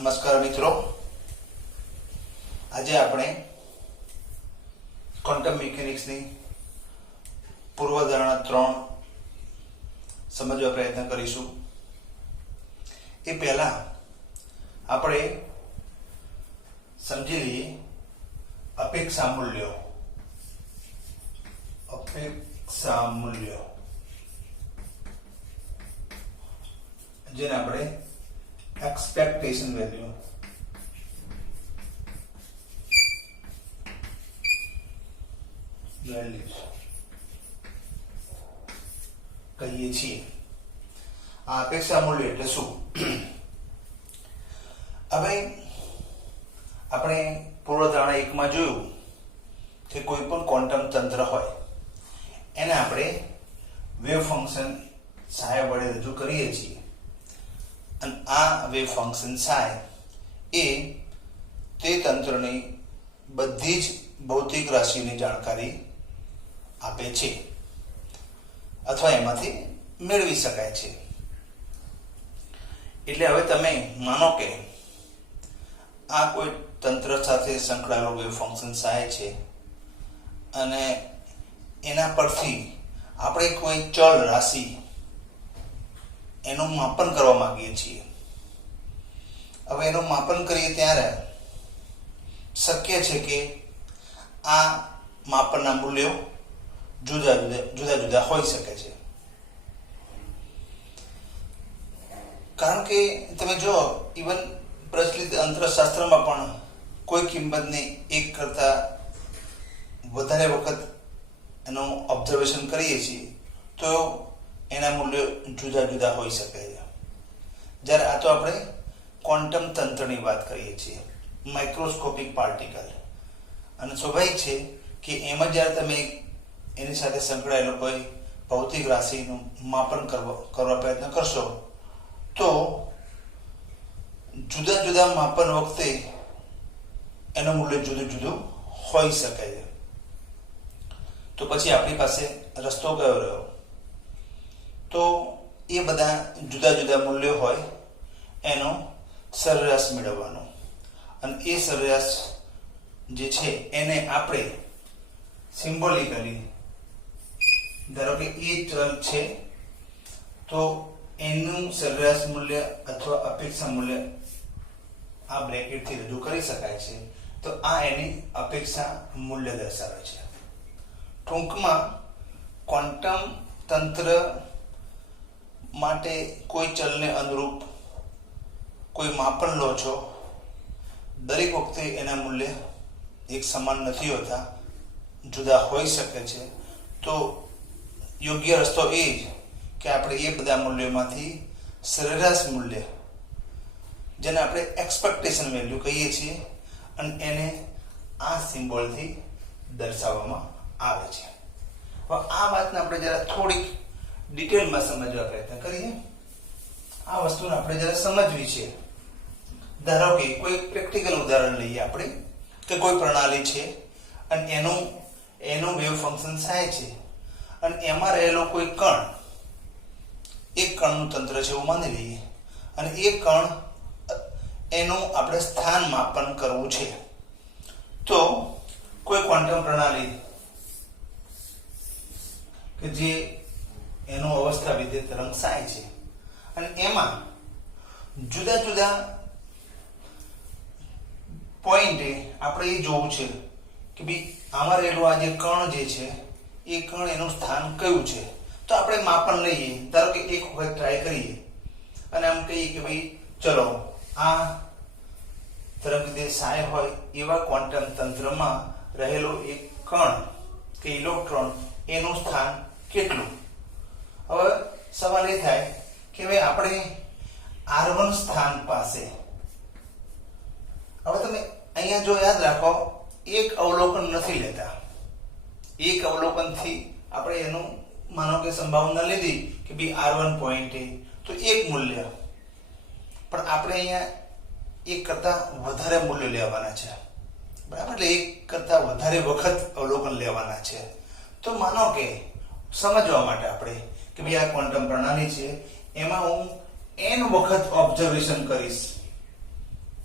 નમસ્કાર મિત્રો, આજે આપણે ક્વોન્ટમ મિકેનિક્સની પૂર્વધારણા 3 સમજવા પ્રયત્ન કરીશું. એ પહેલા આપણે સમજી લઈએ અપેક્ષા મૂલ્યો જેને આપણે expectation value values કહીએ છીએ. આ અપેક્ષા મૂલ્ય એટલે શું? હવે આપણે પૂર્વધારણા 1 માં જોયું કે કોઈ પણ ક્વોન્ટમ તંત્ર હોય એને આપણે વેવ ફંક્શન સાય વડે રજૂ કરીએ છીએ અને આ વેવ ફંક્શન સાય એ તે તંત્રની બધી જ ભૌતિક રાશિની જાણકારી આપે છે અથવા એમાંથી મેળવી શકાય છે. એટલે હવે તમે માનો કે આ કોઈ તંત્ર સાથે સંકળાયેલો વેવ ફંક્શન સાય છે અને એના પરથી આપણે કોઈ ચલ રાશિ એનું માપન કરવા માંગીએ છીએ. હવે એનું માપન કરીએ ત્યારે શક્ય છે કે આ માપનના મૂલ્યો જુદા જુદા હોઈ શકે છે. કારણ કે તમે જો ઇવન પ્રચલિત અંતરશાસ્ત્રમાં પણ કોઈ કિંમતને એક કરતા વધારે વખત એનું ઓબ્ઝર્વેશન કરીએ છીએ તો એના મૂલ્યો જુદા જુદા હોઈ શકે છે. જ્યારે આ તો આપણે ક્વોન્ટમ તંત્રની વાત કરીએ છીએ, માઇક્રોસ્કોપિક પાર્ટિકલ, અને સ્વાભાવિક છે કે એમાં જ્યારે તમે એની સાથે સંકળાયેલો કોઈ ભૌતિક રાશિનું માપન કરવા પ્રયત્ન કરશો તો જુદા જુદા માપન વખતે એનું મૂલ્ય જુદું જુદું હોઈ શકે છે. તો પછી આપણી પાસે રસ્તો કયો રહ્યો? તો એ બધા જુદા જુદા મૂલ્યો હોય એનો સરેરાશ મેળવવાનો, અને એ સરેરાશ જે છે એને આપણે સિમ્બોલિકલી, ધારો કે એ ચલ છે તો એનું સરેરાશ મૂલ્ય અથવા અપેક્ષા મૂલ્ય આ બ્રેકેટથી રજૂ કરી શકાય છે. તો આ એની અપેક્ષા મૂલ્ય દર્શાવે છે. ટૂંકમાં ક્વોન્ટમ તંત્ર માટે કોઈ ચલને અનુરૂપ કોઈ માપન લો છો, દરેક વખતે એના મૂલ્ય એક સમાન નથી હોતા, જુદા હોઈ શકે છે. તો યોગ્ય રસ્તો એ જ કે આપણે એ બધા મૂલ્યોમાંથી સરેરાશ મૂલ્ય, જેને આપણે એક્સપેક્ટેશન વેલ્યુ કહીએ છીએ, અને એને આ સિમ્બોલથી દર્શાવવામાં આવે છે. હવે આ વાતને આપણે જરા થોડીક ડિટેલમાં સમજવા પ્રયત્ન કરીએ. આ વસ્તુને આપણે જરા સમજવી છે. ધારો કે કોઈ પ્રેક્ટિકલ ઉદાહરણ લઈએ આપણે કે કોઈ પ્રણાલી છે અને એનું વેવ ફંક્શન સાય છે અને એમાં રહેલો કોઈ કણ, એક કણનું તંત્ર છે એવું માની લઈએ, અને એ કણ એનું આપણે સ્થાન માપન કરવું છે. તો કોઈ ક્વોન્ટમ પ્રણાલી કે જે એનું અવસ્થા વિધેય તરંગ સાય છે અને એમાં જુદા જુદા પોઈન્ટે આપણે એ જોવું છે કે ભાઈ આમાં રહેલું આ જે કણ જે છે એ કણ એનું સ્થાન કયું છે. તો આપણે માપન લઈએ, ધારો કે એક વખત ટ્રાય કરીએ અને આમ કહીએ કે ભાઈ ચલો આ તરંગ વિધેય સાય હોય એવા ક્વોન્ટમ તંત્રમાં રહેલો એક કણ કે ઇલેક્ટ્રોન એનું સ્થાન કેટલું. હવે સવાલ એ થાય કે ભાઈ આપણે R1 સ્થાન પાસે, હવે તમે અહીંયા જો યાદ રાખો એક અવલોકન નથી લેતા. એક અવલોકનથી આપણે એનું માનો કે સંભાવના લીધી કે ભાઈ R1 પોઈન્ટે તો એક મૂલ્ય, પણ આપણે અહીંયા એક કરતા વધારે મૂલ્ય લેવાના છે, બરાબર? એટલે એક કરતા વધારે વખત અવલોકન લેવાના છે. તો માનો કે સમજવા માટે આપણે કે ભાઈ આ ક્વોન્ટમ પ્રણાલી છે, એમાં હું n વખત ઓબ્ઝર્વેશન કરીશ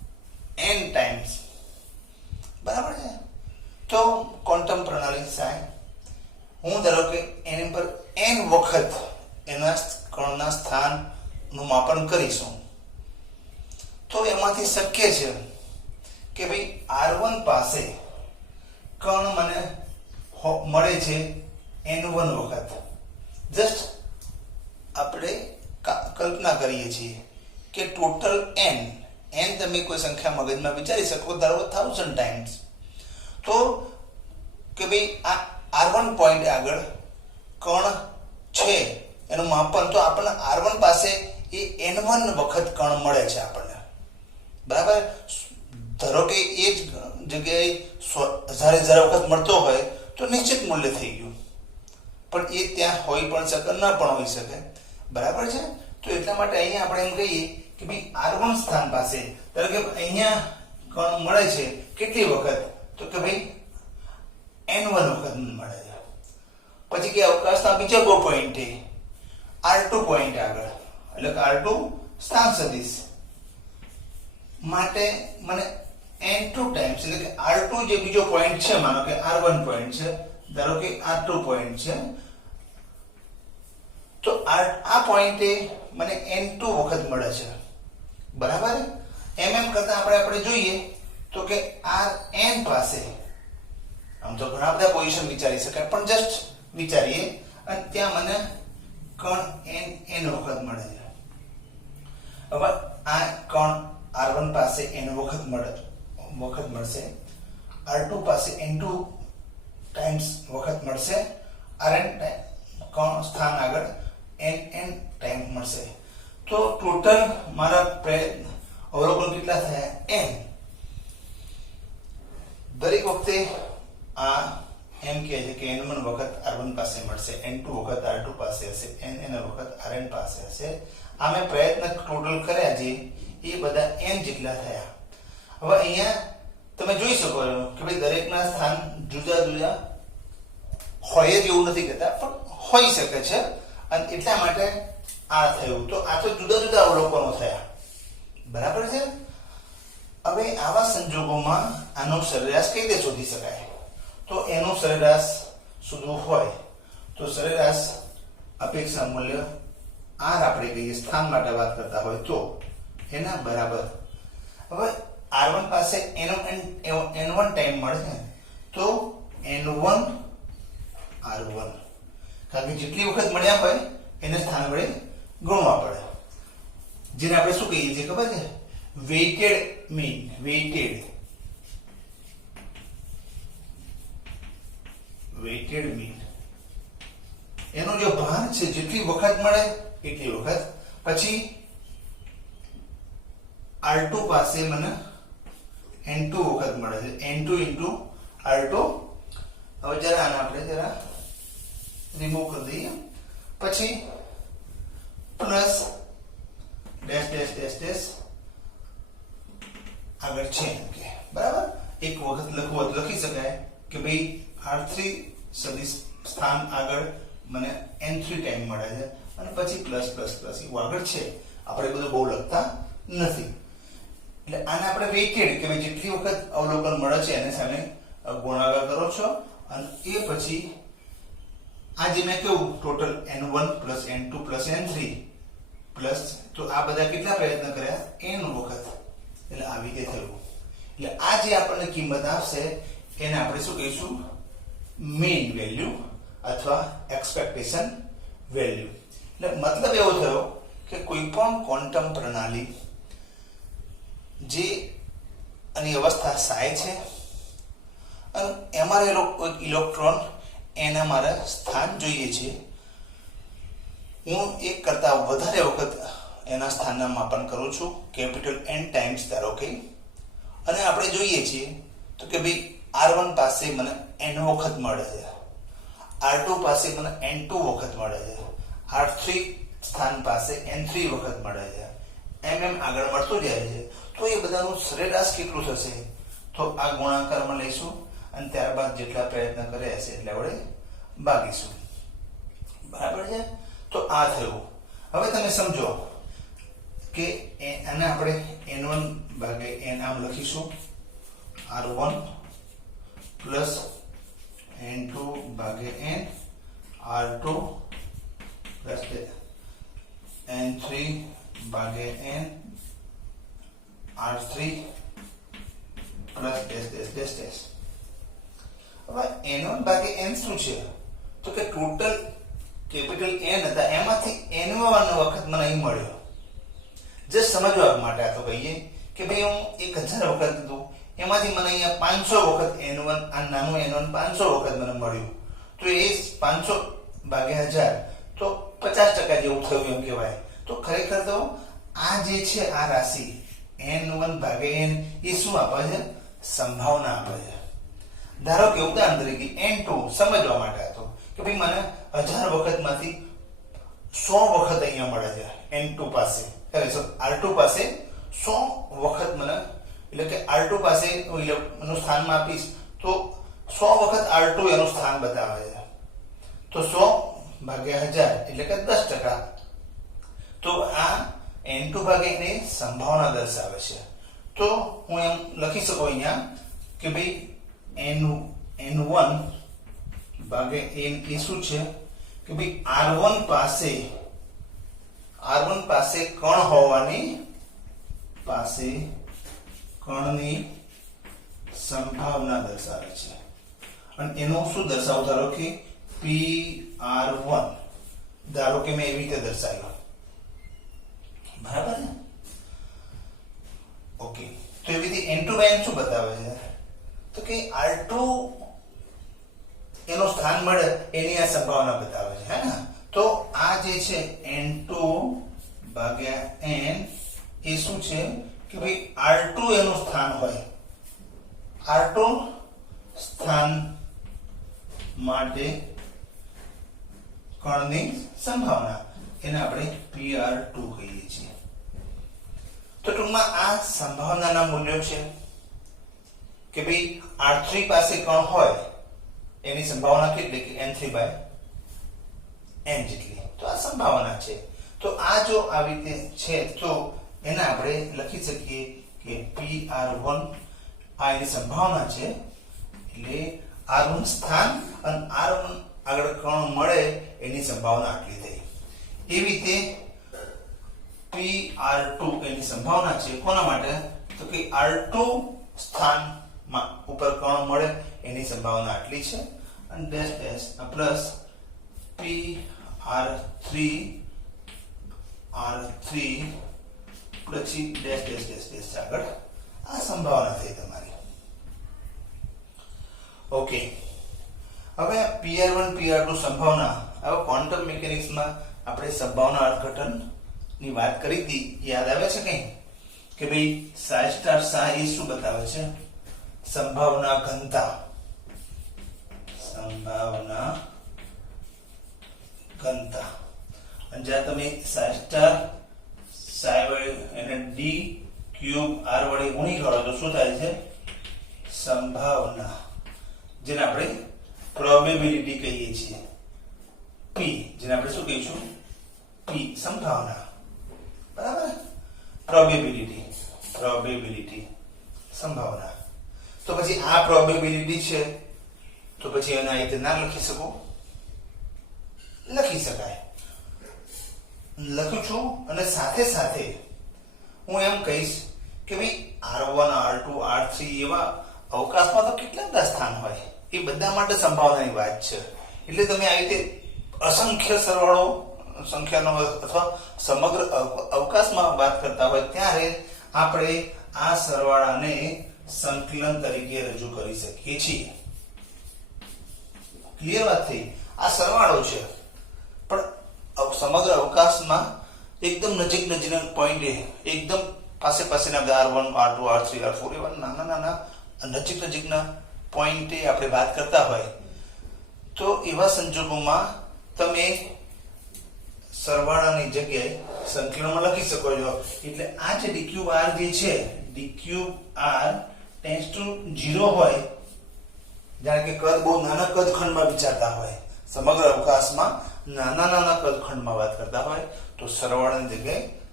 n ટાઈમ્સ, બરાબર છે. તો ક્વોન્ટમ પ્રણાલી સાય હું ધારો કે એની પર n વખત એના કણના સ્થાનનું માપન કરીશું, તો એમાંથી શક્ય છે કે ભાઈ r1 પાસે કણ મને મળે છે n1 વખત. જસ્ટ આપણે કલ્પના કરીએ છીએ કે ટોટલ n તમે કોઈ સંખ્યા મગજમાં વિચારી શકો, ધારો 1000 ટાઈમ્સ. તો કે ભાઈ આ r1 પોઈન્ટ આગળ કણ છે એનું માપન, તો આપણને r1 પાસે એ n1 વખત કણ મળે છે આપણને, બરાબર. ધારો કે એ જ જગ્યાએ 1000 વખત મળતો હોય તો નિશ્ચિત મૂલ્ય થઈ ગયું, પણ એ ત્યાં હોઈ પણ શકે, ન પણ હોઈ શકે, બરાબર છે. તો એટલા માટે અહીંયા આપણે એમ કહીએ કે ભાઈ r1 સ્થાન પાસે ધારો કે અહીંયા કણ મળે છે કેટલી વખત, તો કે ભાઈ n1 વખત મળે છે. પછી કે અવકાશના બીજા કોઈ પોઈન્ટે r2 પોઈન્ટ આગળ, એટલે કે r2 સ્થાન સદિશ માટે મને n2 ટાઈમ્સ, એટલે કે r2 જે બીજો પોઈન્ટ છે, માનો કે r1 પોઈન્ટ છે, ધારો કે r2 પોઈન્ટ છે, તો આ પોઈન્ટે મને n2 વખત મળે છે, બરાબર. એમ કરતા આપણે જોઈએ તો કે rn પાસે આમ તો ઘણા બધા પોઝિશન વિચારી શકાય, પણ જસ્ટ વિચારીએ અને ત્યાં મને કણ n વખત મળે છે. હવે આ કણ r1 પાસે n વખત મળશે, r2 પાસે n2 ટાઈમ્સ વખત મળશે, rn કણ સ્થાન આગળ n ટાઈમ મળશે. તો ટોટલ મારા અવલોકન કેટલા થયા? n. દરેક વખતે આ એમ કહે છે કે n1 વખત r1 પાસે મળશે, n2 વખત r2 પાસે હશે, n વખત rn પાસે હશે. આ મેં પ્રયત્ન ટોટલ કર્યા છે એ બધા n જેટલા થયા. હવે અહીંયા તમે જોઈ શકો છો કે ભાઈ દરેકના સ્થાન જુદા જુદા હોય જ એવું નથી કહેતા, પણ હોઈ શકે છે, અને એટલા માટે આ થયું. તો આ તો જુદા જુદા અવલોકનો થયા, બરાબર છે. હવે આવા સંજોગોમાં આનો સરેરાશ કઈ રીતે શોધી શકાય? તો એનું સરેરાશ શોધવું હોય તો સરેરાશ અપેક્ષા મૂલ્ય r આપણે કહીએ, સ્થાન માટે વાત કરતા હોય તો એના બરાબર. હવે r1 પાસે n1 ટાઈમ મળે છે, તો n1 r1, કારણ કે જેટલી વખત મળ્યા હોય એને સ્થાન વડે ગુણવા પડે, જેને આપણે શું કહીએ છીએ ખબર છે? Weighted mean. વેઇટેડ મીન એનો જે ભાર છે, જેટલી વખત મળે એટલી વખત. પછી r2 પાસે મને n2 વખત મળે છે, n2 into r2. હવે જરા આને આપણે જરા રિમૂવ કરી દઈએ. પછી plus dash dash dash dash આગળ છે કે બરાબર. એક વખત લખવું તો લખી શકાય કે ભાઈ r3 સદિશ સ્થાન આગળ મને n3 ટાઈમ મળે છે, અને પછી પ્લસ પ્લસ પ્લસ એવું આગળ છે. આપણે બધું બહુ લખતા નથી, એટલે આને આપણે વેઇટેડ કે ભાઈ જેટલી વખત અવલોકન મળે છે એની સામે ગુણાકાર કરો છો, અને એ પછી આ જે મેં કહ્યું total n1 plus n2 plus n3 plus, તો આ બધા કેટલા પ્રયત્ન કર્યા? n વખત, એટલે આવી રીતે થયું. એટલે આ જે આપણને કિંમત આવશે એને આપણે શું કહીશું? મીન વેલ્યુ અથવા એક્સપેક્ટેશન વેલ્યુ. એટલે મતલબ એવો થયો કે કોઈ પણ ક્વોન્ટમ પ્રણાલી જે આની અવસ્થા psi છે અને એમાં રહેલો એક ઇલેક્ટ્રોન એના મારે સ્થાન જોઈએ છે, હું એક કરતા વધારે વખત એના સ્થાનના માપન કરું છું, કેપિટલ N ટાઈમ્સ ધારો કે, અને આપણે જોઈએ છીએ તો કે ભાઈ r1 પાસે મને n વખત મળે છે, r2 પાસે મને n2 વખત મળે છે, r3 સ્થાન પાસે n3 વખત મળે છે, એમ આગળ મળતું જાય છે. તો એ બધાનું સરેરાશ કેટલું થશે? તો આ ગુણાકારમાં લઈશું અને ત્યારબાદ જેટલા પ્રયત્ન કર્યા હશે એટલે વડે ભાગીશું, બરાબર છે. તો આ થયું. હવે તમે સમજો કે આને આપણે n1 ભાગ્યા n આમ લખીશું r1 પ્લસ n2 ભાગ્યા n r2 પ્લસ n3 ભાગ્યા n r3 plus dash dash dash dash. હવે n1 ભાગ્યા n શું છે તો કે ટોટલ કેપિટલ n હતા એમાંથી n1 વખત મને અહીં મળ્યો. જસ્ટ સમજવા માટે આ તો કહીએ કે ભાઈ હું 1000 વખત લીધું એમાંથી મને અહીંયા 500 વખત n1 આ નાનું n1 500 વખત મને મળ્યું તો એ 500 ભાગ્યા 1000 તો 50% જેવું થયું એમ કહેવાય. તો ખરેખર તો આ જે છે આ રાશિ n1 ભાગ્યા n એ શું આપે છે? સંભાવના આપે છે. ધારો કે ઉદાહરણ તરીકે n2 સમજવા માટે હતો કે ભાઈ મને 1000 વખતમાંથી 100 વખત અહીંયા મળે છે n2 પાસે r2 પાસે 100 વખત મને એટલે કે r2 પાસે એનું સ્થાનમાં આપીશ તો 100 વખત r2 એનું સ્થાન બતાવે છે. તો 100 ભાગ્યા 1000 એટલે કે 10%. તો આ n2 ભાગ્યા n સંભાવના દર્શાવે છે. તો હું એમ લખી શકું અહીંયા કે ભાઈ n1 ભાગ્યા n એ શું છે કે ભાઈ r1 પાસે કણ હોવાની કણની સંભાવના દર્શાવે છે. અને એનું શું દર્શાવું? ધારો કે PR1 ધારો કે મેં એવી રીતે દર્શાવ્યું, બરાબર ને? ઓકે, તો એવી રીતે n2 by n શું બતાવે છે તો કે r2 એનું સ્થાન મળે એની આ સંભાવના બતાવે છે, હે ને? તો આ જે છે n2 ભાગ્યા n એ શું છે કે ભાઈ r2 એનું સ્થાન હોય, r2 સ્થાન માટે કણની સંભાવના એને આપણે PR2 કહીએ છીએ. તો ટૂંકમાં આ સંભાવનાના મૂલ્યો છે કે ભાઈ r3 પાસે કણ હોય એની સંભાવના કેટલી કે n3 by n જેટલી. તો આ સંભાવના છે. તો આ જો આવી રીતે છે તો એને આપણે લખી શકીએ કે PR1 આ એની સંભાવના છે એટલે r1 સ્થાન અને r1 આગળ કણ મળે એની સંભાવના આટલી થઈ. એવી રીતે PR2 એની સંભાવના છે કોના માટે તો કે r2 સ્થાનમાં ઉપર કણ મળે એની સંભાવના આટલી છે અને ડેશ ડેશ પ્લસ PR3 પછી ડેશ ડેશ ડેશ ડેશ આગળ આ સંભાવના થઈ તમારી. ઓકે, હવે PR1 PR2 સંભાવના. હવે ક્વોન્ટમ મિકેનિક્સમાં આપણે સંભાવના અર્થઘટન ની વાત કરી હતી, યાદ આવે છે કઈ કે ભાઈ psi સ્ટાર psi એ શું બતાવે છે? સંભાવના ઘનતા. અને જ્યાં તમે psi સ્ટાર psi એને d ક્યુબ r વડે ગુણી કરો તો શું થાય છે? સંભાવના, જેને આપણે પ્રોબેબિલિટી કહીએ છીએ. p જેને આપણે શું કહીશું? p સંભાવના, બરાબર? પ્રોબેબિલિટી સંભાવના. તો પછી આ પ્રોબેબિલિટી છે તો પછી એના રીતે ના લખી શકો? લખી શકાય. લખું છું અને સાથે સાથે હું એમ કહીશ કે ભાઈ r1 r2 r3 એવા અવકાશમાં તો કેટલા બધા સ્થાન હોય, એ બધા માટે સંભાવનાની વાત છે. એટલે તમે આવી રીતે અસંખ્ય સરવાળો સંખ્યાનો અથવા સમગ્ર અવકાશમાં વાત કરતા હોય ત્યારે આપણે આ સરવાળાને સંકલન તરીકે રજૂ કરી શકીએ છીએ. ક્લિયર વાત થઈ? આ સરવાળો છે પણ સમગ્ર અવકાશમાં એકદમ નજીકના પોઈન્ટે એકદમ પાસેના બધા r1 r2 r3 r4 એવા નાના નજીકના પોઈન્ટે આપણે વાત કરતા હોય તો એવા સંજોગોમાં તમે સરવાળાની જગ્યાએ સંકલનમાં લખી શકો છો. એટલે આ જે dqr જે છે dqr ટેન્ડ્સ ટુ 0 હોય, જાણે કે કદ બહુ નાના કદખંડમાં વિચારતા હોય, સમગ્ર અવકાશમાં નાના કદખંડમાં વાત કરતા હોય તો સરવાળાની જગ્યાએ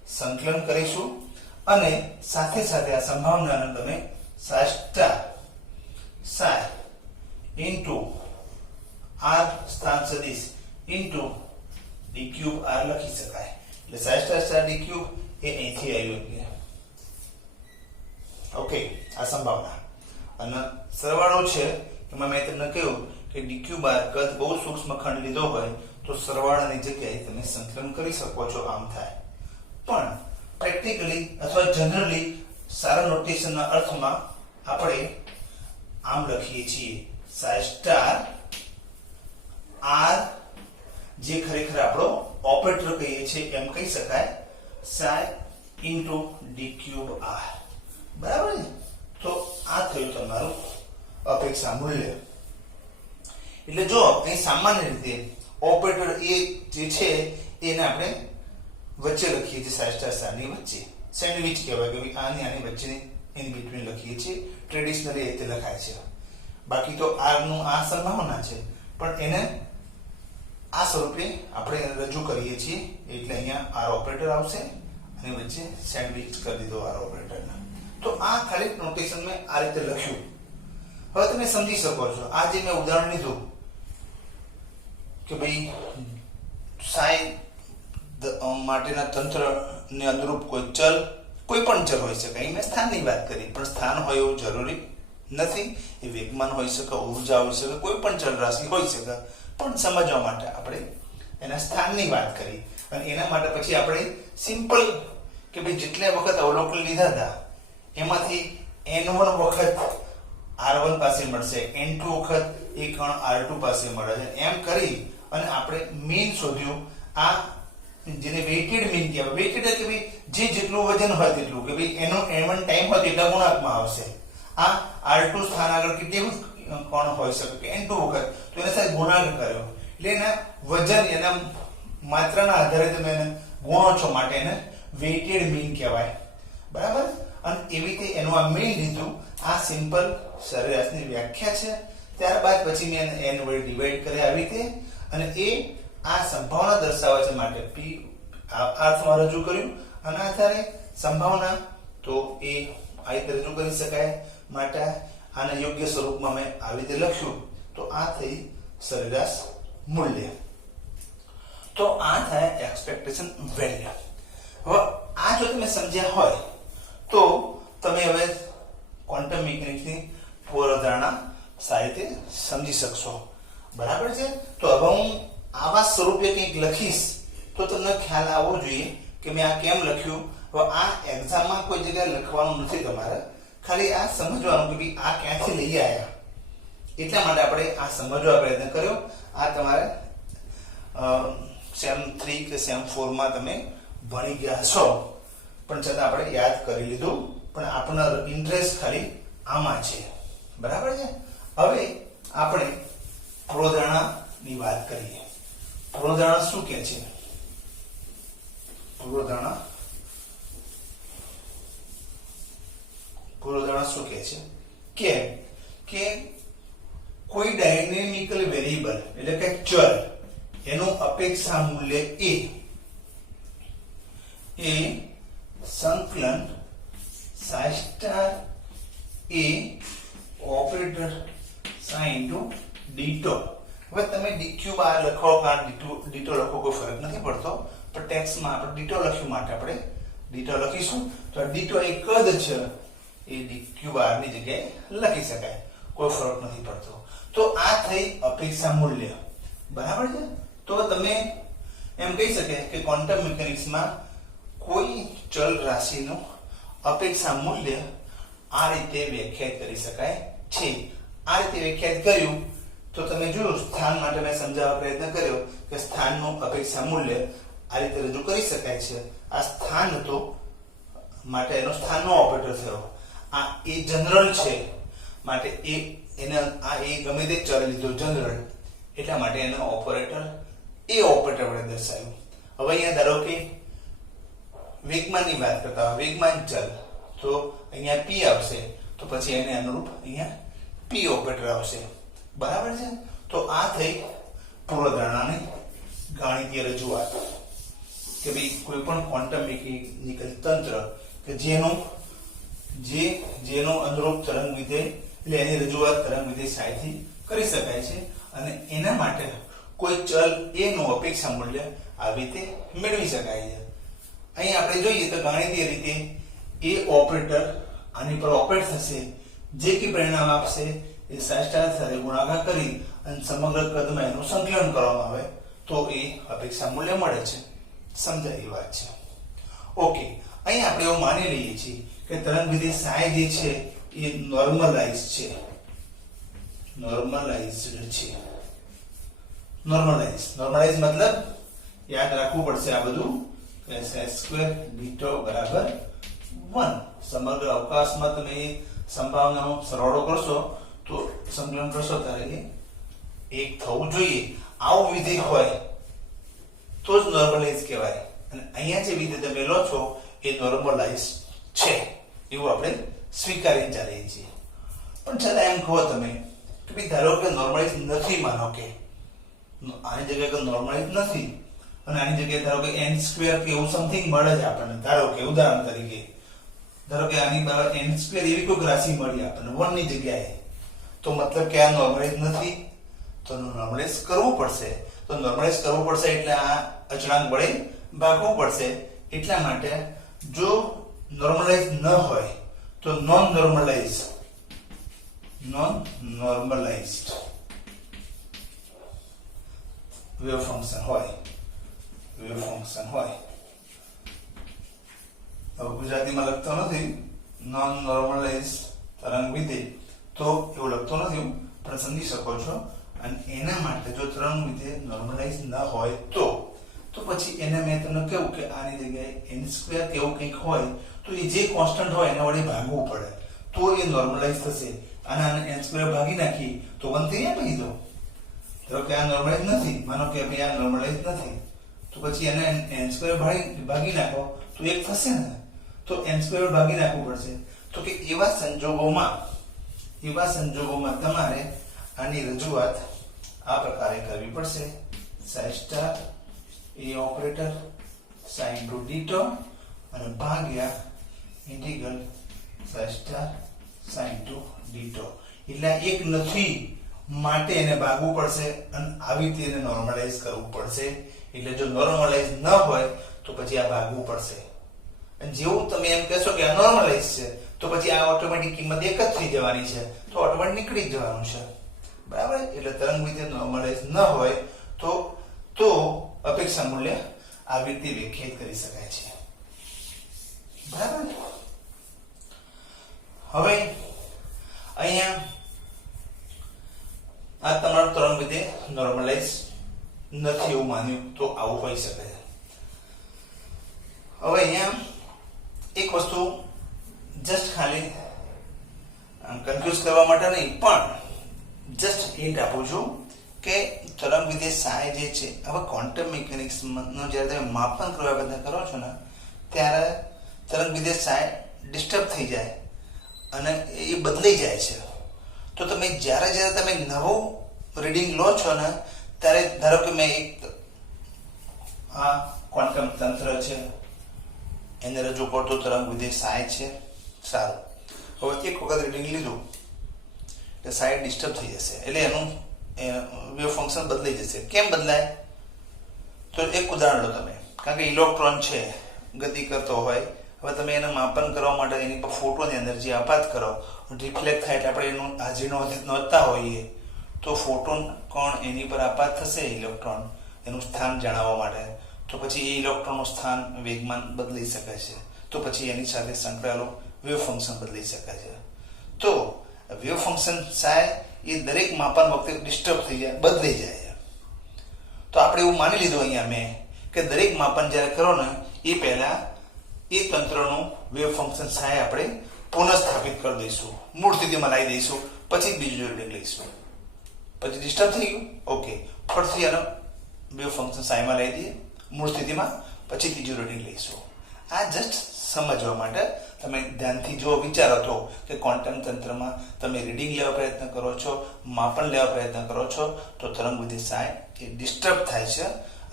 સંકલન કરીશું અને સાથે સાથે આ સંભાવનાને તમે psi star psi into r સ્થાન સદિશ into d cube r લખી શકાય. એટલે psi star star d cube એ અહીંથી આવ્યું એટલે ઓકે આ સંભાવના. અને સરવાળો છે એમાં મેં તમને કહ્યું કે d cube r કદ બહુ સૂક્ષ્મ ખંડ લીધો હોય તો સરવાળાની જગ્યાએ તમે સંકલન કરી શકો છો, આમ થાય. પણ પ્રેક્ટિકલી અથવા જનરલી સારા નોટેશનના અર્થમાં આપણે આમ લખીએ છીએ psi સ્ટાર r જે ખરેખર આપણો ઓપરેટર કહીએ છીએ એમ કહી શકાય, psi into d cube r. બરાબર ને? તો આ થયું તમારું અપેક્ષા મૂલ્ય. એટલે જો અહીં સામાન્ય રીતે ઓપરેટર એ જે છે એને આપણે વચ્ચે લખીએ છીએ, psi સ્ટાર સ્ટાર ની વચ્ચે સેન્ડવિચ કહેવાય કે આની આની વચ્ચેની ઇન બિટવીન લખીએ છીએ. ટ્રેડિશનલી એ રીતે લખાય છે. બાકી તો r નું આ સંભાવના છે પણ એને આ સ્વરૂપે આપણે રજૂ કરીએ છીએ. એટલે અહીંયા r ઓપરેટર આવશે અને વચ્ચે સેન્ડવિચ કરી દીધો r ઓપરેટરના. તો આ ખાલી નોટેશન મેં આ રીતે લખ્યું. હવે તમે સમજી શકો છો આ જે મેં ઉદાહરણ લીધું કે ભાઈ psi માટેના તંત્રને અનુરૂપ કોઈ ચલ, કોઈ પણ ચલ હોઈ શકે. અહીં મેં સ્થાનની વાત કરી પણ સ્થાન હોય એવું જરૂરી નથી. એ વેગમાન હોઈ શકે, ઉર્જા હોઈ શકે, કોઈ પણ ચલ રાશિ હોઈ શકે. પણ સમજવા માટે આપણે એના સ્થાનની વાત કરી અને એના માટે પછી આપણે સિમ્પલ કે ભાઈ જેટલા વખત અવલોકન લીધા હતા એમાંથી n1 વખત r1 પાસે મળશે, n2 વખત એ કણ r2 પાસે મળે છે એમ કરી અને આપણે મીન શોધ્યું. આ જેને વેઇટેડ મીન કહેવાય. વેઇટેડ એટલે કે ભાઈ જે જેટલું વજન હોય તેટલું, કે ભાઈ એનો n1 ટાઈમ હોય તેટલા ગુણાંકમાં આવશે. આ r2 સ્થાન આગળ કેટલું કોણ હોઈ શકે કે n2 વખત, તો એના સાથે ગુણાકાર કર્યો એટલે એના વજન એના માત્રાના આધારે તમે એને ગુણો છો માટે એને વેઇટેડ મીન કહેવાય. બરાબર? અને એવી રીતે એનું આ મીન લીધું. આ સિમ્પલ સરેરાશની વ્યાખ્યા છે. ત્યારબાદ પછી મેં n વડે ડિવાઈડ કર્યા આવી રીતે અને એ આ સંભાવના દર્શાવવા છે માટે p અર્થમાં રજૂ કર્યું અને આધારે સંભાવના તો એ આ રીતે રજૂ કરી શકાય. માટે આને યોગ્ય સ્વરૂપમાં મેં આવી રીતે લખ્યું. તો આ થઈ સરેરાશ મૂલ્ય. તો આ થાય એક્સપેક્ટેશન વેલ્યુ. હવે આ જો તમે સમજ્યા હોય તો તમે હવે ક્વોન્ટમ મિકેનિક્સની પૂર્વધારણા સારી રીતે સમજી શકશો. બરાબર છે? તો હવે હું આવા સ્વરૂપે કંઈક લખીશ તો તમને ખ્યાલ આવવો જોઈએ કે મેં આ કેમ લખ્યું. હવે આ એક્ઝામમાં કોઈ જગ્યાએ લખવાનું નથી તમારે, ખાલી આ સમજવાનું કે ભાઈ આ ક્યાંથી લઈ આવ્યા. એટલા માટે આપણે આ સમજવા પ્રયત્ન કર્યો. આ તમારે સેમ 3 કે સેમ 4 માં તમે ભણી ગયા છો પણ છતાં આપણે યાદ કરી લીધું. પણ આપણા ઇન્ટરેસ્ટ ખાલી આમાં છે. બરાબર છે? હવે આપણે પૂર્વધારણાની વાત કરીએ. પૂર્વધારણા શું કહે છે? પૂર્વધારણા શું કહે છે કે કોઈ ડાયનેમિકલ વેરિયેબલ એટલે કે ચલ એનું અપેક્ષા મૂલ્ય એ સંકલન psi star a operator psi into d to. હવે તમે d cube r લખો કે d to લખો કોઈ ફરક નથી પડતો, પણ ટેક્સ્ટમાં આપણે d to લખ્યું માટે આપણે d to લખીશું. તો d to એ કદ છે એ d cube r ની જગ્યાએ લખી શકાય, કોઈ ફરક નથી પડતો. તો આ થઈ અપેક્ષા મૂલ્ય. બરાબર છે? તો તમે એમ કહી શકે કે ક્વોન્ટમ મિકેનિક્સમાં કોઈ ચલ રાશિનું અપેક્ષા મૂલ્ય આ રીતે વ્યાખ્યાયિત કરી શકાય છે. આ રીતે વ્યાખ્યાયિત કર્યું તો તમે જોયું સ્થાન માટે મેં સમજાવવા પ્રયત્ન કર્યો કે સ્થાનનું અપેક્ષા મૂલ્ય આ રીતે રજૂ કરી શકાય છે. આ સ્થાન તો માટે એનો સ્થાનનો ઓપરેટર થયો. આ એ જનરલ છે માટે એને આ એ ગમે તે ચલ લીધો જનરલ, એટલા માટે એનો ઓપરેટર એ ઓપરેટર વડે દર્શાવ્યું. હવે અહીંયા ધારો કે વેગમાનની વાત કરતા હોય, વેગમાન ચલ તો અહીંયા p આવશે, તો પછી એને અનુરૂપ અહીંયા p ઓપરેટર આવશે. બરાબર છે? તો આ થઈ પૂર્વધારણાની ગાણિતીય રજૂઆત. કે ભાઈ કોઈ પણ ક્વોન્ટમ મિકેનિકલ તંત્ર કે જેનો અનુરૂપ તરંગ વિધેય એટલે એની રજૂઆત તરંગ વિધેય સાઈથી કરી શકાય છે અને એના માટે કોઈ ચલ a નું અપેક્ષા મૂલ્ય આવી રીતે મેળવી શકાય છે. અહીં આપણે જોઈએ તો ગાણિતિક રીતે a ઓપરેટર આની પર ઓપરેટ થશે, જે કે પરિણામ આપશે એ સાઈ સ્ટાર સાથે ગુણાકાર કરી અને સમગ્ર કદમાં એનું સંકલન કરવામાં આવે તો એ અપેક્ષા મૂલ્ય મળે છે. સમજાય એ વાત છે. ઓકે, અહીં આપણે એવું માની લઈએ છીએ કે તરંગ વિધેય સાઈ જે છે એ નોર્મલાઇઝ છે. નોર્મલાઇઝ મતલબ યાદ રાખવું પડશે આ બધું કે s² બીટો બરાબર 1. સમગ્ર અવકાશમાં તમે સંભાવનાનો સરવાળો કરશો તો સંકલન કરશો ત્યારે એ 1 થવું જોઈએ. આવું વિધેય હોય તો જ નોર્મલાઇઝ કહેવાય અને અહીંયા જે વિધેય તમે લો છો એ નોર્મલાઇઝ છે એવું આપણે સ્વીકારીને ચાલીએ છીએ. પણ છતાં એમ કહો તમે કે ભાઈ ધારો કે નોર્મલાઇઝ નથી, માનો કે આની જગ્યાએ કે નોર્મલાઇઝ નથી અને આની જગ્યાએ ધારો કે n² કે એવું સમથિંગ મળે છે આપણને. ધારો કે ઉદાહરણ તરીકે ધારો કે આની બરાબર n² એવી કોઈ રાશિ મળી આપણને 1 ની જગ્યાએ, તો મતલબ કે આ નોર્મલાઇઝ નથી, તો નોર્મલાઇઝ કરવું પડશે. તો નોર્મલાઇઝ કરવું પડશે એટલે આ અચળાંક વડે ભાગવું પડશે. એટલા માટે જો નોર્મલાઇઝ ન હોય તો નોન નોર્મલાઇઝ્ડ વેવ ફંક્શન હોય. હવે ગુજરાતીમાં લખતો નથી નોન નોર્મલાઇઝ્ડ તરંગ વિધેય, તો એવું લખતો નથી હું, પણ સમજી શકો છો. અને એના માટે જો તરંગ વિધેય નોર્મલાઇઝ ન હોય તો પછી એને મેં તમને કહ્યું કે આની જગ્યાએ n² કે એવું કંઈક હોય તો એ જે કોન્સ્ટન્ટ હોય એના વડે ભાગવું પડે તો એ નોર્મલાઇઝ થશે. અને આને n² ભાગી નાખી તો 1 થઈ જાય. પછી ધારો કે આ નોર્મલાઇઝ નથી, માનો કે ભાઈ આ નોર્મલાઇઝ નથી, તો પછી એને n² ભાગી નાખો તો 1 થશે ને. તો n² ભાગી નાખવું પડશે. તો કે એવા સંજોગોમાં તમારે આની રજૂઆત આ પ્રકારે કરવી પડશે. Sai star a operator sin to d અને ભાગ્યા integral Sai star sin to d. એટલે એક નથી માટે એને ભાગવું પડશે અને આવી રીતે એને નોર્મલાઇઝ કરવું પડશે. એટલે જો નોર્મલાઇઝ ન હોય તો પછી આ ભાગવું પડશે. અને જેવું તમે એમ કહેશો કે આ નોર્મલાઇઝ છે તો પછી આ ઓટોમેટિક કિંમત એક જ થઈ જવાની છે, તો ઓટોમેટિક નીકળી જવાનું છે. બરાબર. એટલે તરંગ વિધેય નોર્મલાઇઝ ન હોય તો અપેક્ષા મૂલ્ય આવી રીતે વ્યાખ્યાયિત કરી શકાય છે. બરાબર. હવે અહીંયા આ તમારું તરંગ વિધેય નોર્મલાઇઝ નથી એવું માન્યું તો આવું હોઈ શકે છે. હવે અહીંયા એક વસ્તુ જસ્ટ ખાલી કન્ફ્યુઝ કરવા માટે નહીં, પણ જસ્ટ હિન્ટ આપું છું કે તરંગ વિધેય સાઈ જે છે, હવે ક્વોન્ટમ મિકેનિક્સ નું જ્યારે તમે માપન કરવા બધા કરો છો ને ત્યારે તરંગ વિધેય સાઈ ડિસ્ટર્બ થઈ જાય અને એ બદલાઈ જાય છે. તો તમે જ્યારે તમે નવું રીડિંગ લો છો ને ત્યારે ધારો કે મેં એક આ ક્વોન્ટમ તંત્ર છે એને રજૂ કરતો તરંગ વિધેય સાઈ છે. સારું, હવે એક વખત રીડિંગ લીધું એટલે સાઈ ડિસ્ટર્બ થઈ જશે, એટલે એનું વેવ ફંક્શન બદલાઈ જશે. કેમ બદલાય? તો એક ઉદાહરણ લો તમે. કારણ કે ઇલેક્ટ્રોન છે ગતિ કરતો હોય, હવે તમે એને માપન કરવા માટે એની પર ફોટોની એનર્જી આપાત કરો, રિફ્લેક્ટ થાય એટલે આપણે એનું હાજરી નોંધતા હોઈએ તો ફોટોન કોણ એની પર આપાત થશે ઇલેક્ટ્રોન એનું સ્થાન જાણવા માટે. તો પછી એ ઇલેક્ટ્રોનનું સ્થાન વેગમાન બદલાઈ શકે છે, તો પછી એની સાથે સંકળાયેલું વેવ ફંક્શન બદલાઈ શકે છે. તો વેવ ફંક્શન સાઈ એ દરેક માપન વખતે ડિસ્ટર્બ થઈ જાય, બદલાઈ જાય. તો આપણે એવું માની લીધું અહીંયા મેં કે દરેક માપન જ્યારે કરો ને એ પહેલા એ તંત્રનું વેવ ફંક્શન સાઈ આપણે પુનઃસ્થાપિત કરી દઈશું, મૂળ સ્થિતિમાં લાવી દઈશું, પછી બીજું રીડિંગ લઈશું. પછી ડિસ્ટર્બ થઈ ગયું, ઓકે, ફરીથી આનો વેવ ફંક્શન સાઈમાં લઈ દઈએ મૂળ સ્થિતિમાં, પછી ત્રીજું રીડિંગ લઈશું. આ જસ્ટ સમજવા માટે તમે ધ્યાનથી જો વિચારો તો કે ક્વોન્ટમ તંત્રમાં તમે રીડિંગ લેવા પ્રયત્ન કરો છો, માપન લેવા પ્રયત્ન કરો છો તો તરંગ વિધેય સાઈ એ ડિસ્ટર્બ થાય છે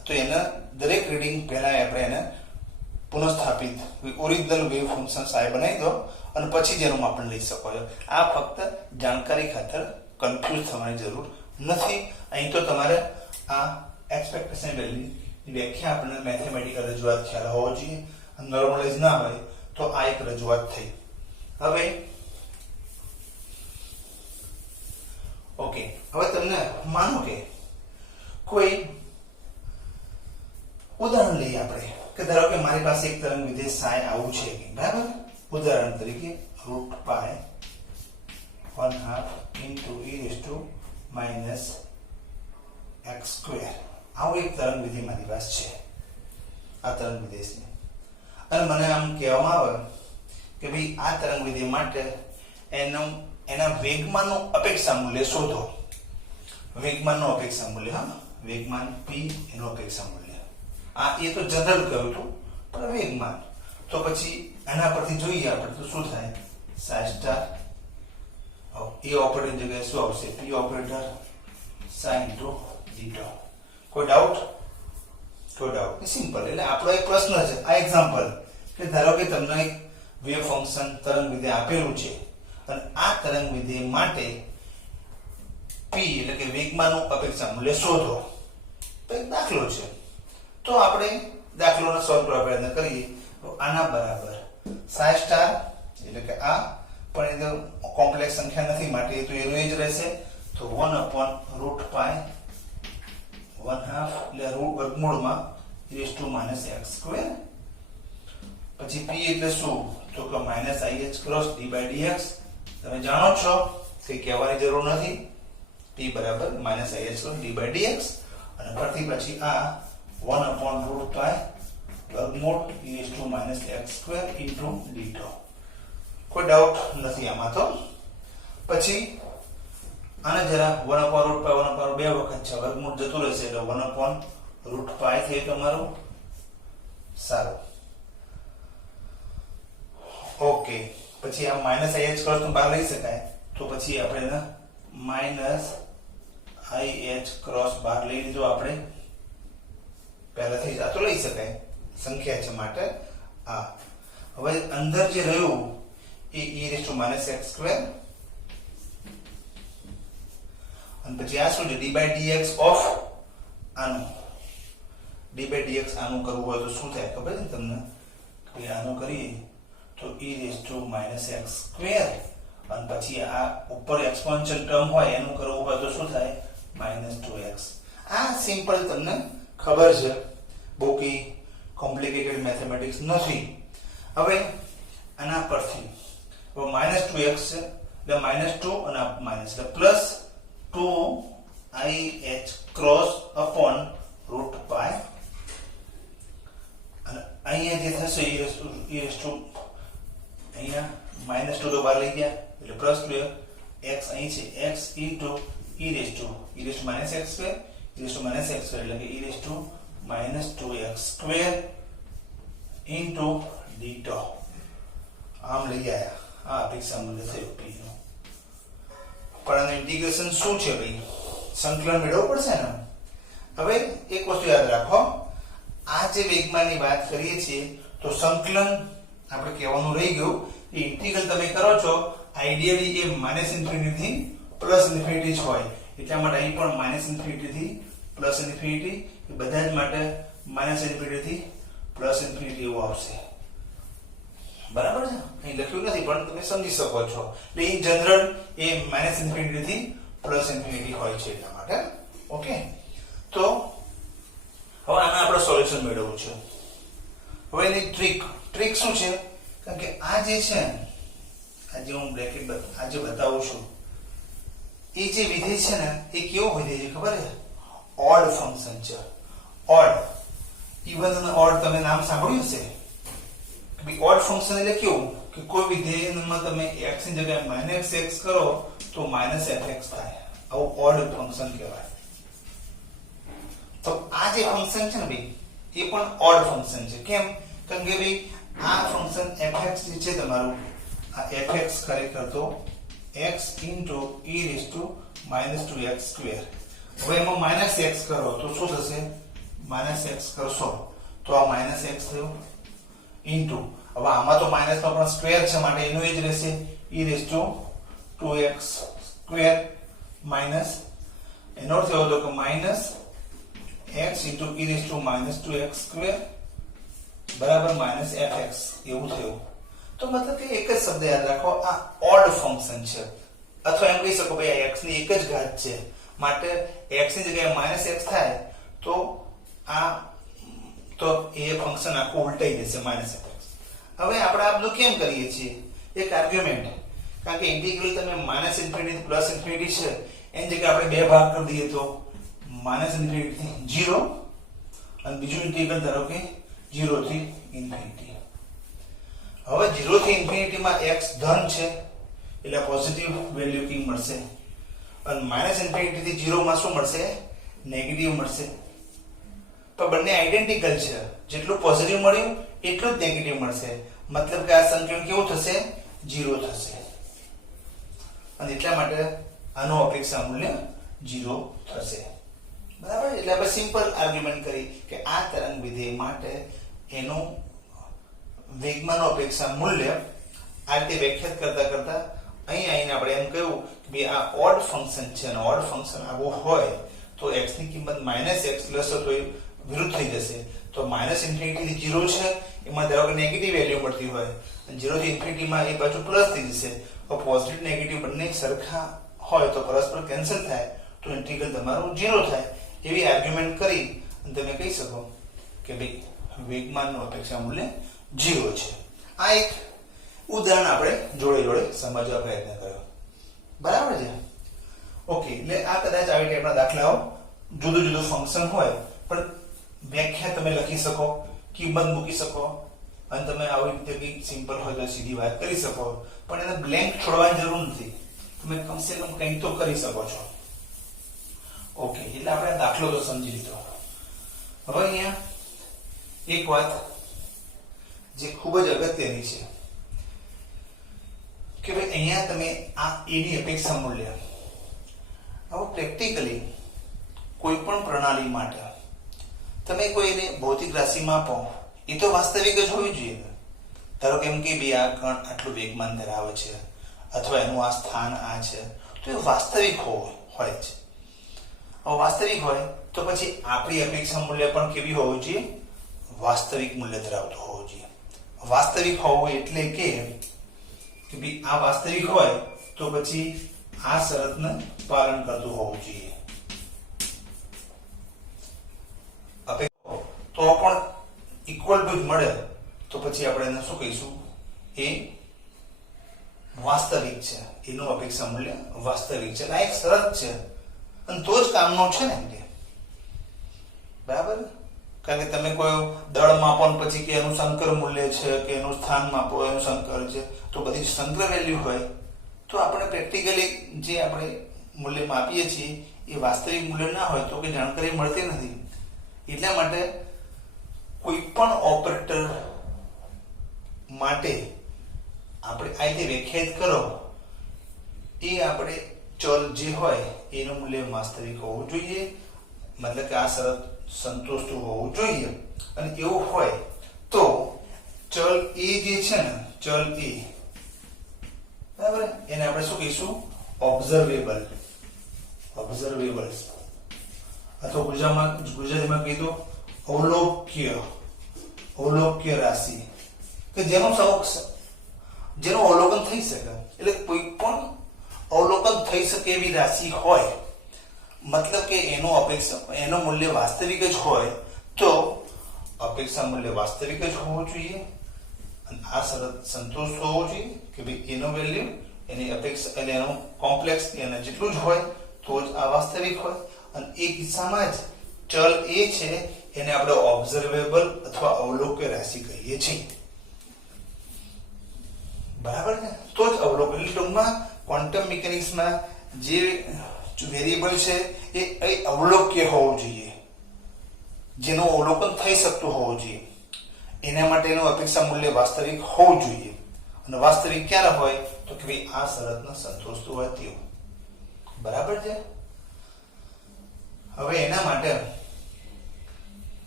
તો એના દરેક રીડિંગ પહેલા આપણે એને પુનઃસ્થાપિત ઓરિજિનલ વેવ ફંક્શન સાય બનાવી દો અને પછી જ એનું માપન લઈ શકો છો. આ ફક્ત જાણકારી ખાતર, કન્ફ્યુઝ થવાની જરૂર નથી. અહીં તો તમારે આ એક્સપેક્ટેશન વેલ્યુની વ્યાખ્યા આપણને મેથેમેટિકલ રજૂઆત ખ્યાલ હોવો જોઈએ. નોર્મલાઇઝ ના હોય તો આ એક રજૂઆત થઈ. હવે ઓકે, હવે તમને માનો કે કોઈ ઉદાહરણ લઈએ આપણે કે ધારો કે મારી પાસે એક તરંગ વિધેય સાય આવું છે, બરાબર. ઉદાહરણ તરીકે √π 1/2 × e x². આવું એક તરંગ વિધેય મારી પાસે છે. આ તરંગ વિધેય છે અને મને આમ કહેવામાં આવે કે ભાઈ આ તરંગ વિધેય માટે એના વેગમાનનું અપેક્ષા મૂલ્ય શોધો. વેગમાનનું અપેક્ષા મૂલ્ય, હા, વેગમાન p એનું અપેક્ષા મૂલ્ય. આ એ તો જનરલ કહ્યું હતું, પણ વેગમાન તો પછી એના પરથી જોઈએ આપણે તો શું થાય? સાય સ્ટાર એ ઓપરેટર જગ્યાએ શું આવશે? p ઓપરેટર સાય * d. કોઈ ડાઉટ? કોઈ ડાઉટ? સિમ્પલ. એટલે આપણો એક પ્રશ્ન છે, આ એક્ઝામ્પલ કે ધારો કે તમને એક વેવ ફંક્શન તરંગ વિધેય આપેલું છે અને આ તરંગ વિધેય માટે p એટલે કે વેગમાનનું અપેક્ષા મૂલ્ય શોધો. તો એક દાખલો છે, તો આપણે દાખલોનો સોલ્વ કરવા પ્રયત્ન કરીએ. તો આના બરાબર સાય સ્ટાર એટલે કે આ પણ એ કોમ્પ્લેક્સ સંખ્યા નથી માટે તો એનું એ જ રહેશે. તો 1/√π 1/2 એટલે વર્ગમૂળમાં e x². પછી p એટલે શું? તો કે -ih×d/dx. તમે જાણો છો કે કહેવાની જરૂર નથી. p બરાબર -ih×d/dx અને પરથી પછી આ 1/√π વર્ગમૂળ e x² * d. કોઈ ડાઉટ નથી આમાં તો. પછી આને જરા 1/√π 1/2 વખત છે, વર્ગમૂળ જતું રહેશે એટલે 1/√π થઈ તમારું. સારું, ઓકે. પછી આ -ih× તો બહાર લઈ શકાય, તો પછી આપણે -ih× બહાર લઈ લીધો આપણે પહેલાથી જ. આ તો લઈ શકાય, સંખ્યા છે માટે આ. હવે અંદર જે રહ્યું એ e x² અને પછી આ શું છે? d/dx ઓફ આનું. d/dx આનું કરવું હોય તો શું થાય ખબર છે તમને? કે આનું કરીએ તો e x² અને પછી આ ઉપર એક્સપોનેન્શિયલ ટર્મ હોય એનું કરવું હોય તો શું થાય? -2x. આ સિમ્પલ તમને ખબર છે, બહુ કઈ કોમ્પ્લિકેટેડ મેથેમેટિક્સ નથી. હવે આના પરથી -2x છે એટલે -2 અને માઈનસ એટલે +2ih×√π અને અહીંયા જે થશે અહીંયા -2 તો બહાર લઈ ગયા એટલે +2x અહીં છે x * e x² એટલે કે e -2x² d. આમ લઈ આયા. આ અપેક્ષા મૂલ્ય થયું p નું. પણ આનું ઇન્ટિગ્રેશન શું છે ભાઈ? સંકલન મેળવવું પડશે ને. હવે એક વસ્તુ યાદ રાખો, આ જે વેગમાનની વાત કરીએ છીએ તો સંકલન આપણે કહેવાનું રહી ગયું. એ ઇન્ટિગ્રલ તમે કરો છો આઈડિયલી એ -∞ થી +∞ જ હોય. એટલા માટે અહીં પણ -∞ થી +∞ એ બધા જ માટે -∞ થી +∞ એવું આવશે. બરાબર છે? અહીં લખ્યું નથી પણ તમે સમજી શકો છો. એટલે ઇન જનરલ એ -∞ થી +∞ હોય છે એટલા માટે. ઓકે, તો હવે આના આપણે સોલ્યુશન મેળવવું છે. હવે એની ટ્રીક શું છે? કારણ કે આ જે છે, આજે હું બ્રેકેટ આજે બતાવું છું, એ જે વિધેય છે ને એ કેવો વિધેય છે ખબર છે? ઓડ ફંક્શન છે. ઓડ, ઇવન અને ઓડ તમે નામ સાંભળ્યું હશે. ઓડ ફંક્શન એટલે કેવું કે કોઈ વિધેયમાં તમે x ની જગ્યાએ -x કરો તો -fx થાય. આવું ઓડ ફંક્શન કહેવાય. તો આ જે ફંક્શન છે ને ભાઈ એ પણ ઓડ ફંક્શન છે. કેમ? કારણ કે ભાઈ આ ફંક્શન fx જે છે તમારું, આ fx ખરેખર તો x * e -2x². હવે એમાં -x કરો તો શું થશે? માઇનસ એક્સ કરશો તો આ માઇનસ એક્સ થયું ઇન્ટુ, હવે આમાં તો માઇનસ નો પણ સ્ક્વેર છે માટે એનું એ જ રહેશે e rays two 2x square minus એનો અર્થ એવો હતો કે minus x into e rays two minus 2x square બરાબર માઇનસ fx એવું થયું. તો મતલબ કે એક જ શબ્દ યાદ રાખો, આ ઓડ ફંક્શન છે અથવા એમ કહી શકો ભાઈ આ x ની એક જ ઘાત છે માટે x ની જગ્યાએ માઇનસ x થાય તો આ તો એ ફંક્શન આખું ઉલટાઈ જશે માઇનસ fx. હવે આપણે આ બધું કેમ કરીએ છીએ? એક આર્ગ્યુમેન્ટ, કારણ કે ઇન્ટિગ્રલ તમે માઇનસ ઇન્ફિનિટી પ્લસ ઇન્ફિનિટી છે એની જગ્યાએ આપણે બે ભાગ કરી દઈએ તો માઇનસ ઇન્ફિનિટી થી 0 અને બીજું ઇન્ટિગ્રલ ધારો કે 0 થી ઇન્ફિનિટી. હવે 0 થી ઇન્ફિનિટી માં x ધન છે એટલે પોઝિટિવ વેલ્યુ કી મળશે અને માઇનસ ઇન્ફિનિટી થી 0 માં શું મળશે? નેગેટિવ મળશે. તો બંને આઇડેન્ટિકલ છે, જેટલું પોઝિટિવ મળ્યું એટલું જ નેગેટિવ મળશે, મતલબ કે આ સંકલન કેવું થશે? 0 થશે અને એટલા માટે આનો અપેક્ષા મૂલ્ય 0 થશે. બરાબર? એટલે આપણે સિમ્પલ આર્ગ્યુમેન્ટ કરી કે આ તરંગ વિધેય માટે એનું વેગમાનનું અપેક્ષા મૂલ્ય આ રીતે વ્યાખ્યાત કરતા કરતા અહીં આવીને આપણે એમ કહ્યું કે ભાઈ આ ઓડ ફંક્શન છે અને ઓડ ફંક્શન આવું હોય તો x ની કિંમત -x લેશો તો એ વિરુદ્ધ થઈ જશે. તો માઇનસ ઇન્ફિનિટી થી 0 છે એમાં ધારો કે નેગેટિવ વેલ્યુ મળતી હોય અને 0 થી ઇન્ફિનિટી માં એ બાજુ પ્લસ થઈ જશે. તો પોઝિટિવ નેગેટિવ બંને સરખા હોય તો પરસ્પર કેન્સલ થાય તો ઇન્ટિગ્રલ તમારું 0 થાય. એવી આર્ગ્યુમેન્ટ કરી અને તમે કહી શકો કે ભાઈ વેગમાનનું અપેક્ષા મૂલ્ય 0 છે. આ એક ઉદાહરણ આપણે જોડે જોડે સમજવા પ્રયત્ન કર્યો. બરાબર છે? ઓકે, એટલે આ કદાચ આવી ટાઈપના દાખલાઓ જુદું જુદું ફંક્શન હોય પણ વ્યાખ્યા તમે લખી શકો, કિંમત મૂકી શકો અને તમે આવી રીતે કંઈક સિમ્પલ હોય તો સીધી વાત કરી શકો, પણ એને બ્લેન્ક છોડવાની જરૂર નથી. તમે કમસે કમ કંઈક તો કરી શકો છો. ઓકે, એટલે આપણે દાખલો તો સમજી લીધો. હવે અહીંયા એક વાત જે ખૂબ જ અગત્યની છે કે ભાઈ અહીંયા તમે આ a ની અપેક્ષા મૂલ્ય હવે પ્રેક્ટિકલી કોઈ પણ પ્રણાલી માટે તમે કોઈને ભૌતિક રાશિમાં આપો એ તો વાસ્તવિક જ હોવી જોઈએ. ધારો કે એમ કે ભાઈ આ કણ આટલું વેગમાન ધરાવે છે અથવા એનું આ સ્થાન આ છે તો એ વાસ્તવિક હોય છે. હવે વાસ્તવિક હોય તો પછી આપણી અપેક્ષા મૂલ્ય પણ કેવી હોવું જોઈએ? વાસ્તવિક મૂલ્ય ધરાવતું હોવું જોઈએ. વાસ્તવિક હોવું એટલે કે ભાઈ આ વાસ્તવિક હોય તો પછી આ શરતને પાલન કરતું હોવું જોઈએ. તો પણ ઇક્વલ ટુ મળે તો પછી આપણે એને શું કહીશું? એ વાસ્તવિક છે, એનું અપેક્ષા મૂલ્ય વાસ્તવિક છે. આ એક શરત છે અને તો જ કામનો છે ને કે બરાબર. કારણ કે તમે કોઈ દળ માપો ને પછી કે એનું સંકર મૂલ્ય છે કે એનું સ્થાન માપો એનું સંકર છે તો બધી સંકર વેલ્યુ હોય તો આપણે પ્રેક્ટિકલી જે આપણે મૂલ્ય માપીએ છીએ એ વાસ્તવિક મૂલ્ય ના હોય તો કે જાણકારી મળતી નથી. એટલા માટે કોઈ પણ ઓપરેટર માટે આપણે આ રીતે વ્યાખ્યાયિત કરો એ આપણે ચલ જે હોય એનું મૂલ્ય વાસ્તવિક હોવું જોઈએ, મતલબ કે આ શરત સંતોષતું હોવું જોઈએ. અને એવું હોય તો ચલ a જે છે ને ચલ a બરાબર એને આપણે શું કહીશું? ઓબ્ઝર્વેબલ્સ અથવા ગુજરાતીમાં કહી દો અવલોક્ય રાશિ કે જેનું અવલોકન થઈ શકે. એટલે કોઈ પણ અવલોકન થઈ શકે એવી રાશિ હોય મતલબ કે એનો મૂલ્ય વાસ્તવિક જ હોય તો અપેક્ષા મૂલ્ય વાસ્તવિક જ હોવું જોઈએ અને આ શરત સંતોષ હોવો જોઈએ કે ભાઈ એનો વેલ્યુ એની અપેક્ષા એટલે એનું કોમ્પ્લેક્સ એને જેટલું જ હોય તો જ આ વાસ્તવિક હોય. અને એ કિસ્સામાં જ ચલ એ છે એને આપણે ઓબ્ઝર્વેબલ અથવા અવલોક્ય રાશિ કહીએ છીએ. બરાબર ને? તો જ અવલોકન ટૂંકમાં ક્વોન્ટમ મિકેનિક્સમાં જે વેરિયેબલ છે એ અવલોક્ય હોવું જોઈએ, જેનું અવલોકન થઈ શકતું હોવું જોઈએ. એના માટેનું અપેક્ષા મૂલ્ય વાસ્તવિક હોવું જોઈએ. અને વાસ્તવિક ક્યારે હોય તો કે ભાઈ આ શરતને સંતોષતું હોય તેવું. બરાબર છે? હવે એના માટે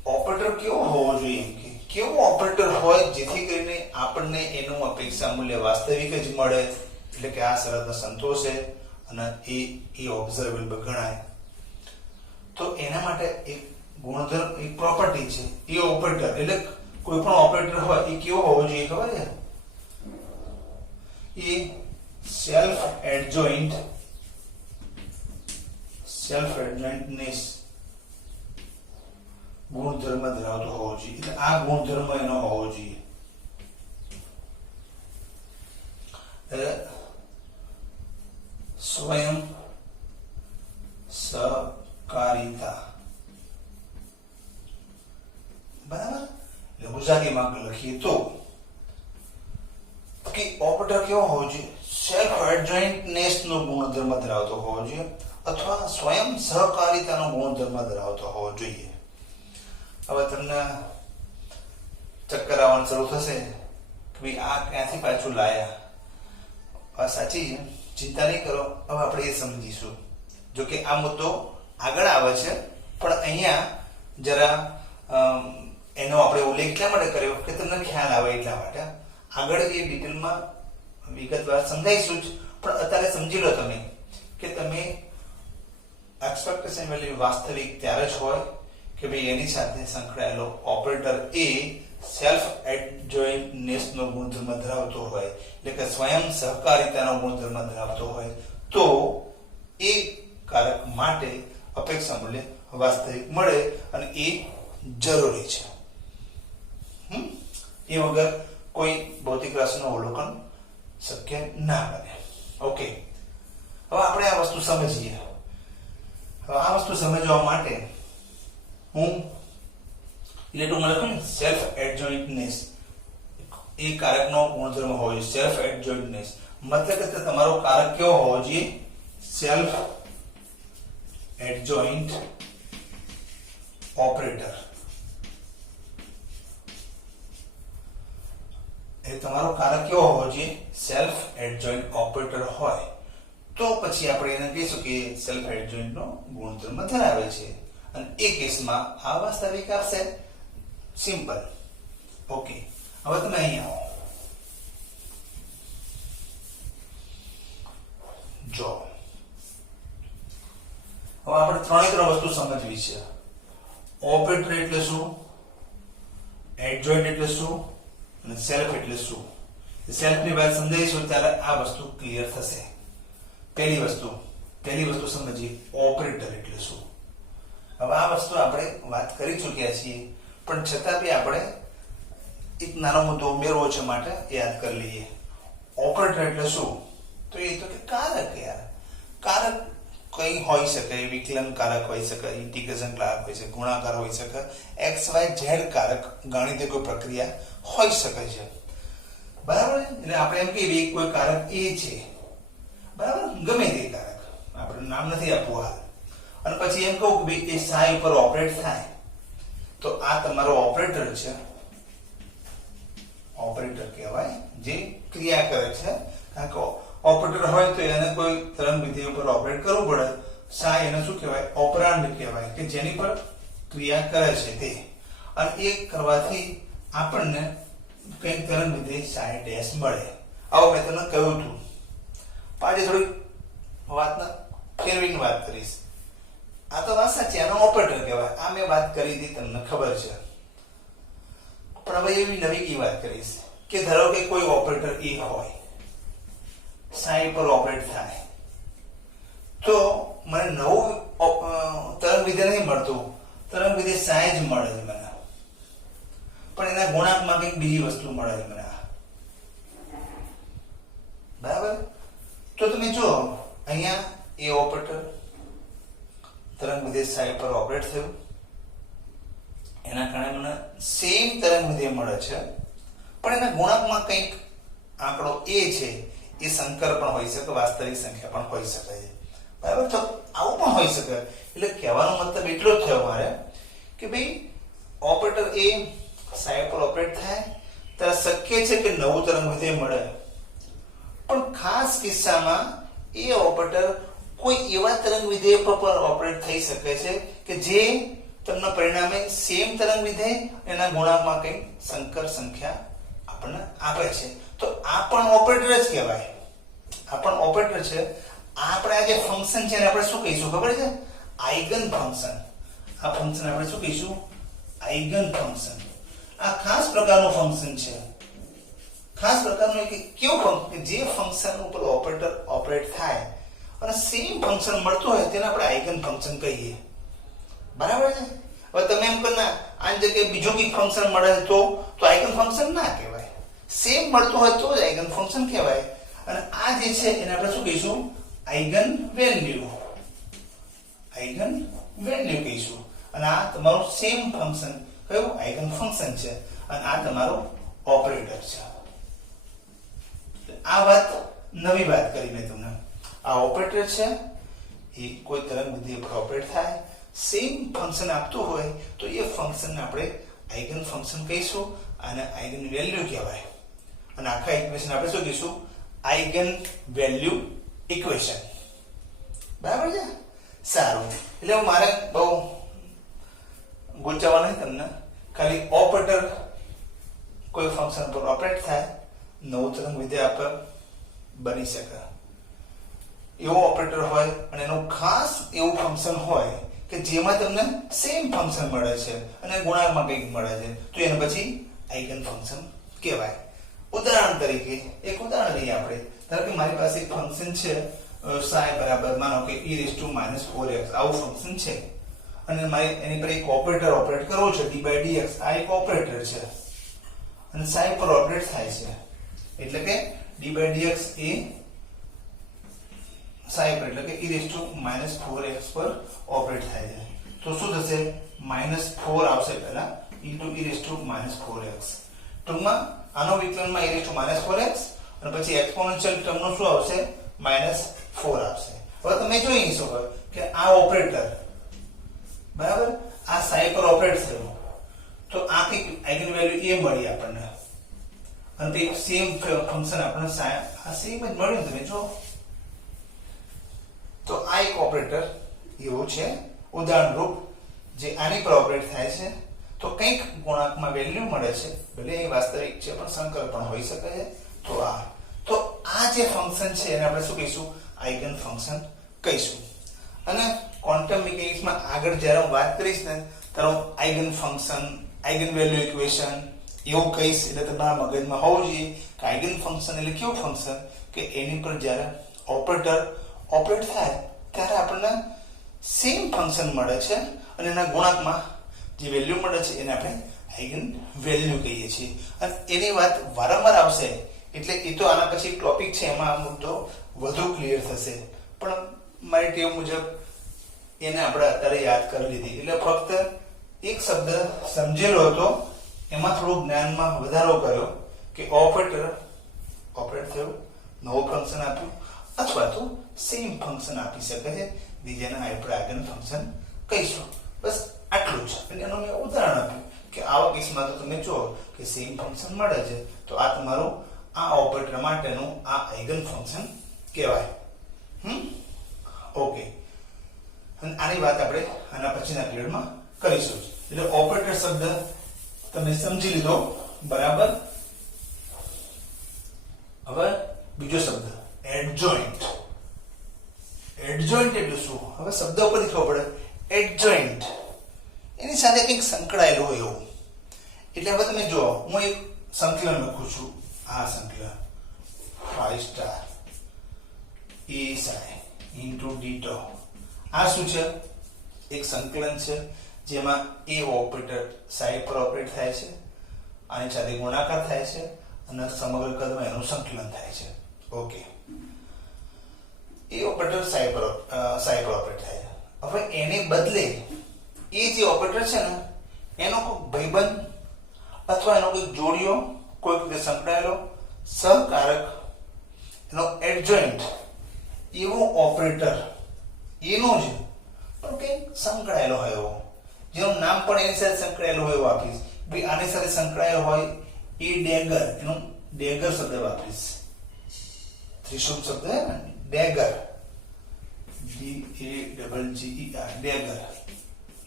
ઓપરેટર કેવો હોવો જોઈએ એમ કે કેવો ઓપરેટર હોય જેથી કરીને આપણને એનું અપેક્ષા મૂલ્ય વાસ્તવિક જ મળે, એટલે કે આ શરતનો સંતોષે અને એ ઓબ્ઝર્વેબલ ગણાય. તો એના માટે એક ગુણધર્મ, એક પ્રોપર્ટી છે. એ ઓપરેટર એટલે કોઈ પણ ઓપરેટર હોય એ કેવો હોવો જોઈએ ખબર છે? એ સેલ્ફ એડજોઇન્ટનેસ ગુણધર્મ ધરાવતો હોવો જોઈએ. એટલે આ ગુણધર્મ એનો હોવો જોઈએ. સ્વયં સહકારિતા, બરાબર. એટલે ગુજરાતીમાં લખીએ તો કે ઓપરેટર કેવો હોવો જોઈએ? સેલ્ફ એડજોઇન્ટનેસ નો ગુણધર્મ ધરાવતો હોવો જોઈએ અથવા સ્વયં સહકારિતાનો ગુણધર્મ ધરાવતો હોવો જોઈએ. હવે તમને ચક્કર આવવાનું શરૂ થશે કે ભાઈ આ ક્યાંથી પાછું લાયા. વાત સાચી છે, ચિંતા નહીં કરો, હવે આપણે એ સમજીશું. જો કે આ મુદ્દો આગળ આવે છે પણ અહીંયા જરા એનો આપણે ઉલ્લેખ એટલા માટે કર્યો કે તમને ખ્યાલ આવે એટલા માટે. આગળ એ ડિટેલમાં વિગતવાર સમજાઈશું જ, પણ અત્યારે સમજી લો તમે કે તમે એક્સપેક્ટેશન વેલ્યુ વાસ્તવિક ત્યારે જ હોય કે ભાઈ એની સાથે સંકળાયેલો ઓપરેટર એ સેલ્ફ એડજોઇન્ટનેસ નો ગુણધર્મ ધરાવતો હોય, એટલે કે સ્વયં સહકારિતાનો ગુણધર્મ ધરાવતો હોય, તો એ કારક માટે અપેક્ષા મૂલ્ય વાસ્તવિક મળે અને એ જરૂરી છે. એ વગર કોઈ ભૌતિક રાશિનું અવલોકન શક્ય ના બને. ઓકે, હવે આપણે આ વસ્તુ સમજીએ. હવે આ વસ્તુ સમજવા માટે હું ઇલેક્ટ્રોનમાં લખું સેલ્ફ એડજોઇન્ટનેસ એ કારકનો ગુણધર્મ હોવો જોઈએ. સેલ્ફ એડજોઇન્ટનેસ મતલબ કે તમારો કારક કેવો હોવો જોઈએ? Self adjoint operator. એ તમારો કારક કેવો હોવો જોઈએ? સેલ્ફ એડજોઇન્ટ ઓપરેટર હોય તો પછી આપણે એને કહીશું કે સેલ્ફ એડજોઇન્ટ નો ગુણધર્મ ધરાવે છે અને એ કેસમાં આ વાસ્તવિક આવશે. સિમ્પલ. ઓકે, હવે તમે અહીંયા આવો. જો હવે આપણે ત્રણ વસ્તુ સમજવી છે. ઓપરેટર એટલે શું, એડજોઇન્ટ એટલે શું અને સેલ્ફ એટલે શું. સેલ્ફ ની વાત સમજાવીશું ત્યારે આ વસ્તુ ક્લિયર થશે. પહેલી વસ્તુ સમજીએ, ઓપરેટર એટલે શું. હવે આ વસ્તુ આપણે વાત કરી ચૂક્યા છીએ પણ છતાં બી આપણે એક નાનો મુદ્દો ઉમેરવો છે માટે યાદ કરી લઈએ. ઓપરેટર એટલે શું? તો એ તો કે કારક. યાર, કારક કઈ હોઈ શકે. વિકલન કારક હોઈ શકે, ઇન્ટિગ્રેશન કારક હોઈ શકે, ગુણાકાર હોઈ શકે, એક્સ વાય ઝેડ કારક, ગાણિતિક કોઈ પ્રક્રિયા હોઈ શકે છે. બરાબર. એટલે આપણે એમ કહીએ કોઈ કારક એ છે, બરાબર, ગમે તે કારક, આપણે નામ નથી આપવું હાલ. અને પછી એમ કહું કે ભાઈ એ સાઈ ઉપર ઓપરેટ થાય તો આ તમારો ઓપરેટર છે. ઓપરેટર કહેવાય જે ક્રિયા કરે છે. કારણ કે ઓપરેટર હોય તો એને કોઈ તરંગ વિધેય ઉપર ઓપરેટ કરવું પડે. સાઈ એને શું કહેવાય? ઓપરાન્ડ કહેવાય કે જેની પર ક્રિયા કરે છે તે. અને એ કરવાથી આપણને કંઈક તરંગ વિધેય સાઈ ડેશ મળે. આવું મેં તમને કહ્યું હતું. પાછી થોડી વાતના ફેરવીને વાત કરીશ. આ તો વાત સાચી, આનો ઓપરેટર કહેવાય. આ મેં વાત કરી હતી, તમને ખબર છે. પણ હવે એવી નવી વાત કરીશ કે ધારો કે કોઈ ઓપરેટર એ હોય, સાઈ પર ઓપરેટ થાય તો મને નવું તરંગ વિધેય નહીં મળતું, તરંગ વિધેય સાઈ જ મળે છે મને, પણ એના ગુણાંકમાં કંઈક બીજી વસ્તુ મળે છે મને. બરાબર. તો તમે જો અહીંયા એ ઓપરેટર તરંગ વિધેય સાઈ પર ઓપરેટ થયું, એના કારણે મને સેમ તરંગ વિધેય મળે છે, પણ એના ગુણાંકમાં કંઈક આંકડો એ છે, એ સંકર પણ હોઈ શકે, વાસ્તવિક સંખ્યા પણ હોઈ શકે છે. બરાબર. તો આવું પણ હોઈ શકે. એટલે કહેવાનો મતલબ એટલો જ થયો મારે કે ભાઈ ઓપરેટર એ સાઈ પર ઓપરેટ થાય ત્યારે શક્ય છે કે નવું તરંગ વિધેય મળે, પણ ખાસ કિસ્સામાં એ ઓપરેટર કોઈ એવા તરંગ વિધેય પર ઓપરેટ થઈ શકે છે કે જે તમને પરિણામે સેમ તરંગ વિધેય એના ગુણાંકમાં કઈ સંકર સંખ્યા આપણને આપે છે. તો આ પણ ઓપરેટર જ કહેવાય. આ પણ ઓપરેટર છે. આપણે આ જે ફંક્શન છે એને આપણે શું કહીશું ખબર છે? Eigen function. આ ફંક્શન આપણે શું કહીશું? Eigen function. આ ખાસ પ્રકારનું ફંક્શન છે. ખાસ પ્રકારનું એક કેવું ફંક્શન જે ફંક્શન ઉપર ઓપરેટર ઓપરેટ થાય અને સેમ ફંક્શન મળતું હોય તેને આપણે આઇગન ફંક્શન કહીએ. બરાબર છે? હવે તમે એમ કરના આની જગ્યાએ બીજું કઈ ફંક્શન મળે તો આઇગન ફંક્શન ના કહેવાય. સેમ મળતું હોય તો જ આઇગન ફંક્શન કહેવાય. અને આ જે છે એને આપણે શું કહીશું? Eigen value. આઇગન વેલ્યુ કહીશું. અને આ તમારું સેમ ફંક્શન કયું? આઇગન ફંક્શન છે. અને આ તમારો ઓપરેટર છે. આ વાત નવી વાત કરી મેં તમને. આ ઓપરેટર છે એ કોઈ તરંગ વિધેય પર ઓપરેટ થાય, સેમ ફંક્શન આપતું હોય તો એ ફંક્શનને આપણે આઇગન ફંક્શન કહીશું અને આઇગન વેલ્યુ કહેવાય. અને આખા ઇક્વેશન આપણે શું કહીશું? Eigen value equation. બરાબર છે? સારું. એટલે મારે બહુ ગૂંચવવા નહીં તમને. ખાલી ઓપરેટર કોઈ ફંક્શન પર ઓપરેટ થાય, નવું તરંગ વિધેય આપે બની શકે એવો ઓપરેટર હોય અને એનું ખાસ એવું ફંક્શન હોય કે જેમાં તમને સેમ ફંક્શન મળે છે અને ગુણાંકમાં કંઈક મળે છે તો એને પછી આઇગન ફંક્શન કહેવાય. ઉદાહરણ તરીકે એક ઉદાહરણ લઈએ આપણે. ધારો કે મારી પાસે એક ફંક્શન છે psi બરાબર માનો કે e−4x આવું ફંક્શન છે અને મારે એની પર એક ઓપરેટર ઓપરેટ કરવો છે d/dx. આ એક ઓપરેટર છે અને psi પર ઓપરેટ થાય છે એટલે કે d/dx એ psi પર એટલે કે e−4x પર ઓપરેટ થાય છે. તો શું થશે? -4 આવશે પહેલા e−4x. ટૂંકમાં આનો વિકલનમાં e−4x અને પછી એક્સપોનેન્શિયલ ટર્મનો શું આવશે? -4 આવશે. હવે તમે જોઈ શકો કે આ ઓપરેટર બરાબર આ psi પર ઓપરેટ થયો તો આ કઈક આઇગન વેલ્યુ એ મળી આપણને અને તે સેમ ફંક્શન આપણને આ સેમ જ મળ્યું. તમે જો તો આ એક ઓપરેટર એવું છે ઉદાહરણ રૂપ જે આની પર ઓપરેટ થાય છે તો કંઈક ગુણાંકમાં વેલ્યુ મળે છે. ભલે એ વાસ્તવિક છે પણ સંકર પણ હોઈ શકે છે. તો આ જે ફંક્શન છે એને આપણે શું કહીશું? આઇગન ફંક્શન કહીશું. અને ક્વોન્ટમ મિકેનિક્સમાં આગળ જ્યારે હું વાત કરીશ ને ત્યારે હું eigen function, eigen value equation એવું કહીશ. એટલે તમારા મગજમાં હોવું જોઈએ કે આઇગન ફંક્શન એટલે કેવું ફંક્શન કે એની પર જ્યારે ઓપરેટર ઓપરેટ થાય ત્યારે આપણને સેમ ફંક્શન મળે છે અને એના ગુણાંકમાં જે વેલ્યુ મળે છે એને આપણે આઇગન વેલ્યુ કહીએ છીએ. અને એની વાત વારંવાર આવશે એટલે એ તો આના પછી એક ટોપિક છે એમાં આ મુદ્દો વધુ ક્લિયર થશે. પણ મારી ટેવ મુજબ એને આપણે અત્યારે યાદ કરી લીધી. એટલે ફક્ત એક શબ્દ સમજેલો હતો એમાં થોડું જ્ઞાનમાં વધારો કર્યો કે ઓપરેટર ઓપરેટ થયું, નવું ફંક્શન આપ્યું અથવા તો સેમ ફંક્શન આપી શકે છે જેને આપણે આઇગન ફંક્શન કહીશું. બસ આટલું જ. અને એનું મેં ઉદાહરણ આપ્યું કે આવા કેસમાં તો તમે જો કે સેમ ફંક્શન મળે છે તો આ તમારું આ ઓપરેટર માટેનું આ આઇગન ફંક્શન કહેવાય. ઓકે. અને આની વાત આપણે આના પછીના પીરિયડમાં કરીશું. એટલે ઓપરેટર શબ્દ તમે સમજી લીધો બરાબર. હવે બીજો શબ્દ એડજોઇન્ટ. એડજોઇન્ટ એટલે શું? હવે શબ્દ ઉપરથી ખબર પડે. એડજોઇન્ટ એની સાથે કંઈક સંકળાયેલું હોય એવું. એટલે હવે તમે જો હું એક સંકલન લખું છું. આ સંકલન 5 e psi * d tau. આ શું છે? એક સંકલન છે જેમાં એ ઓપરેટર psi પર ઓપરેટ થાય છે, આની સાથે ગુણાકાર થાય છે અને સમગ્ર કદમાં એનું સંકલન થાય છે. ઓકે. એ ઓપરેટર psi પર ઓપરેટ થાય છે. હવે એને બદલે એ જે ઓપરેટર છે ને એનો કોઈ ભાઈબંધ અથવા એનો કોઈ જોડિયો કોઈક રીતે સંકળાયેલો સહકારક એનો એડજોઇન્ટ એવો ઓપરેટર એનો જ પણ કંઈક સંકળાયેલો હોય એવો જેનું નામ પણ એની સાથે સંકળાયેલું હોય એવું આપીશ. ભાઈ આની સાથે સંકળાયેલો હોય એ ડેગર, એનું ડેગર શબ્દ વાપરીશ. ત્રિશુલ શબ્દ હે ને ડેગર, DAGGER ડેગર.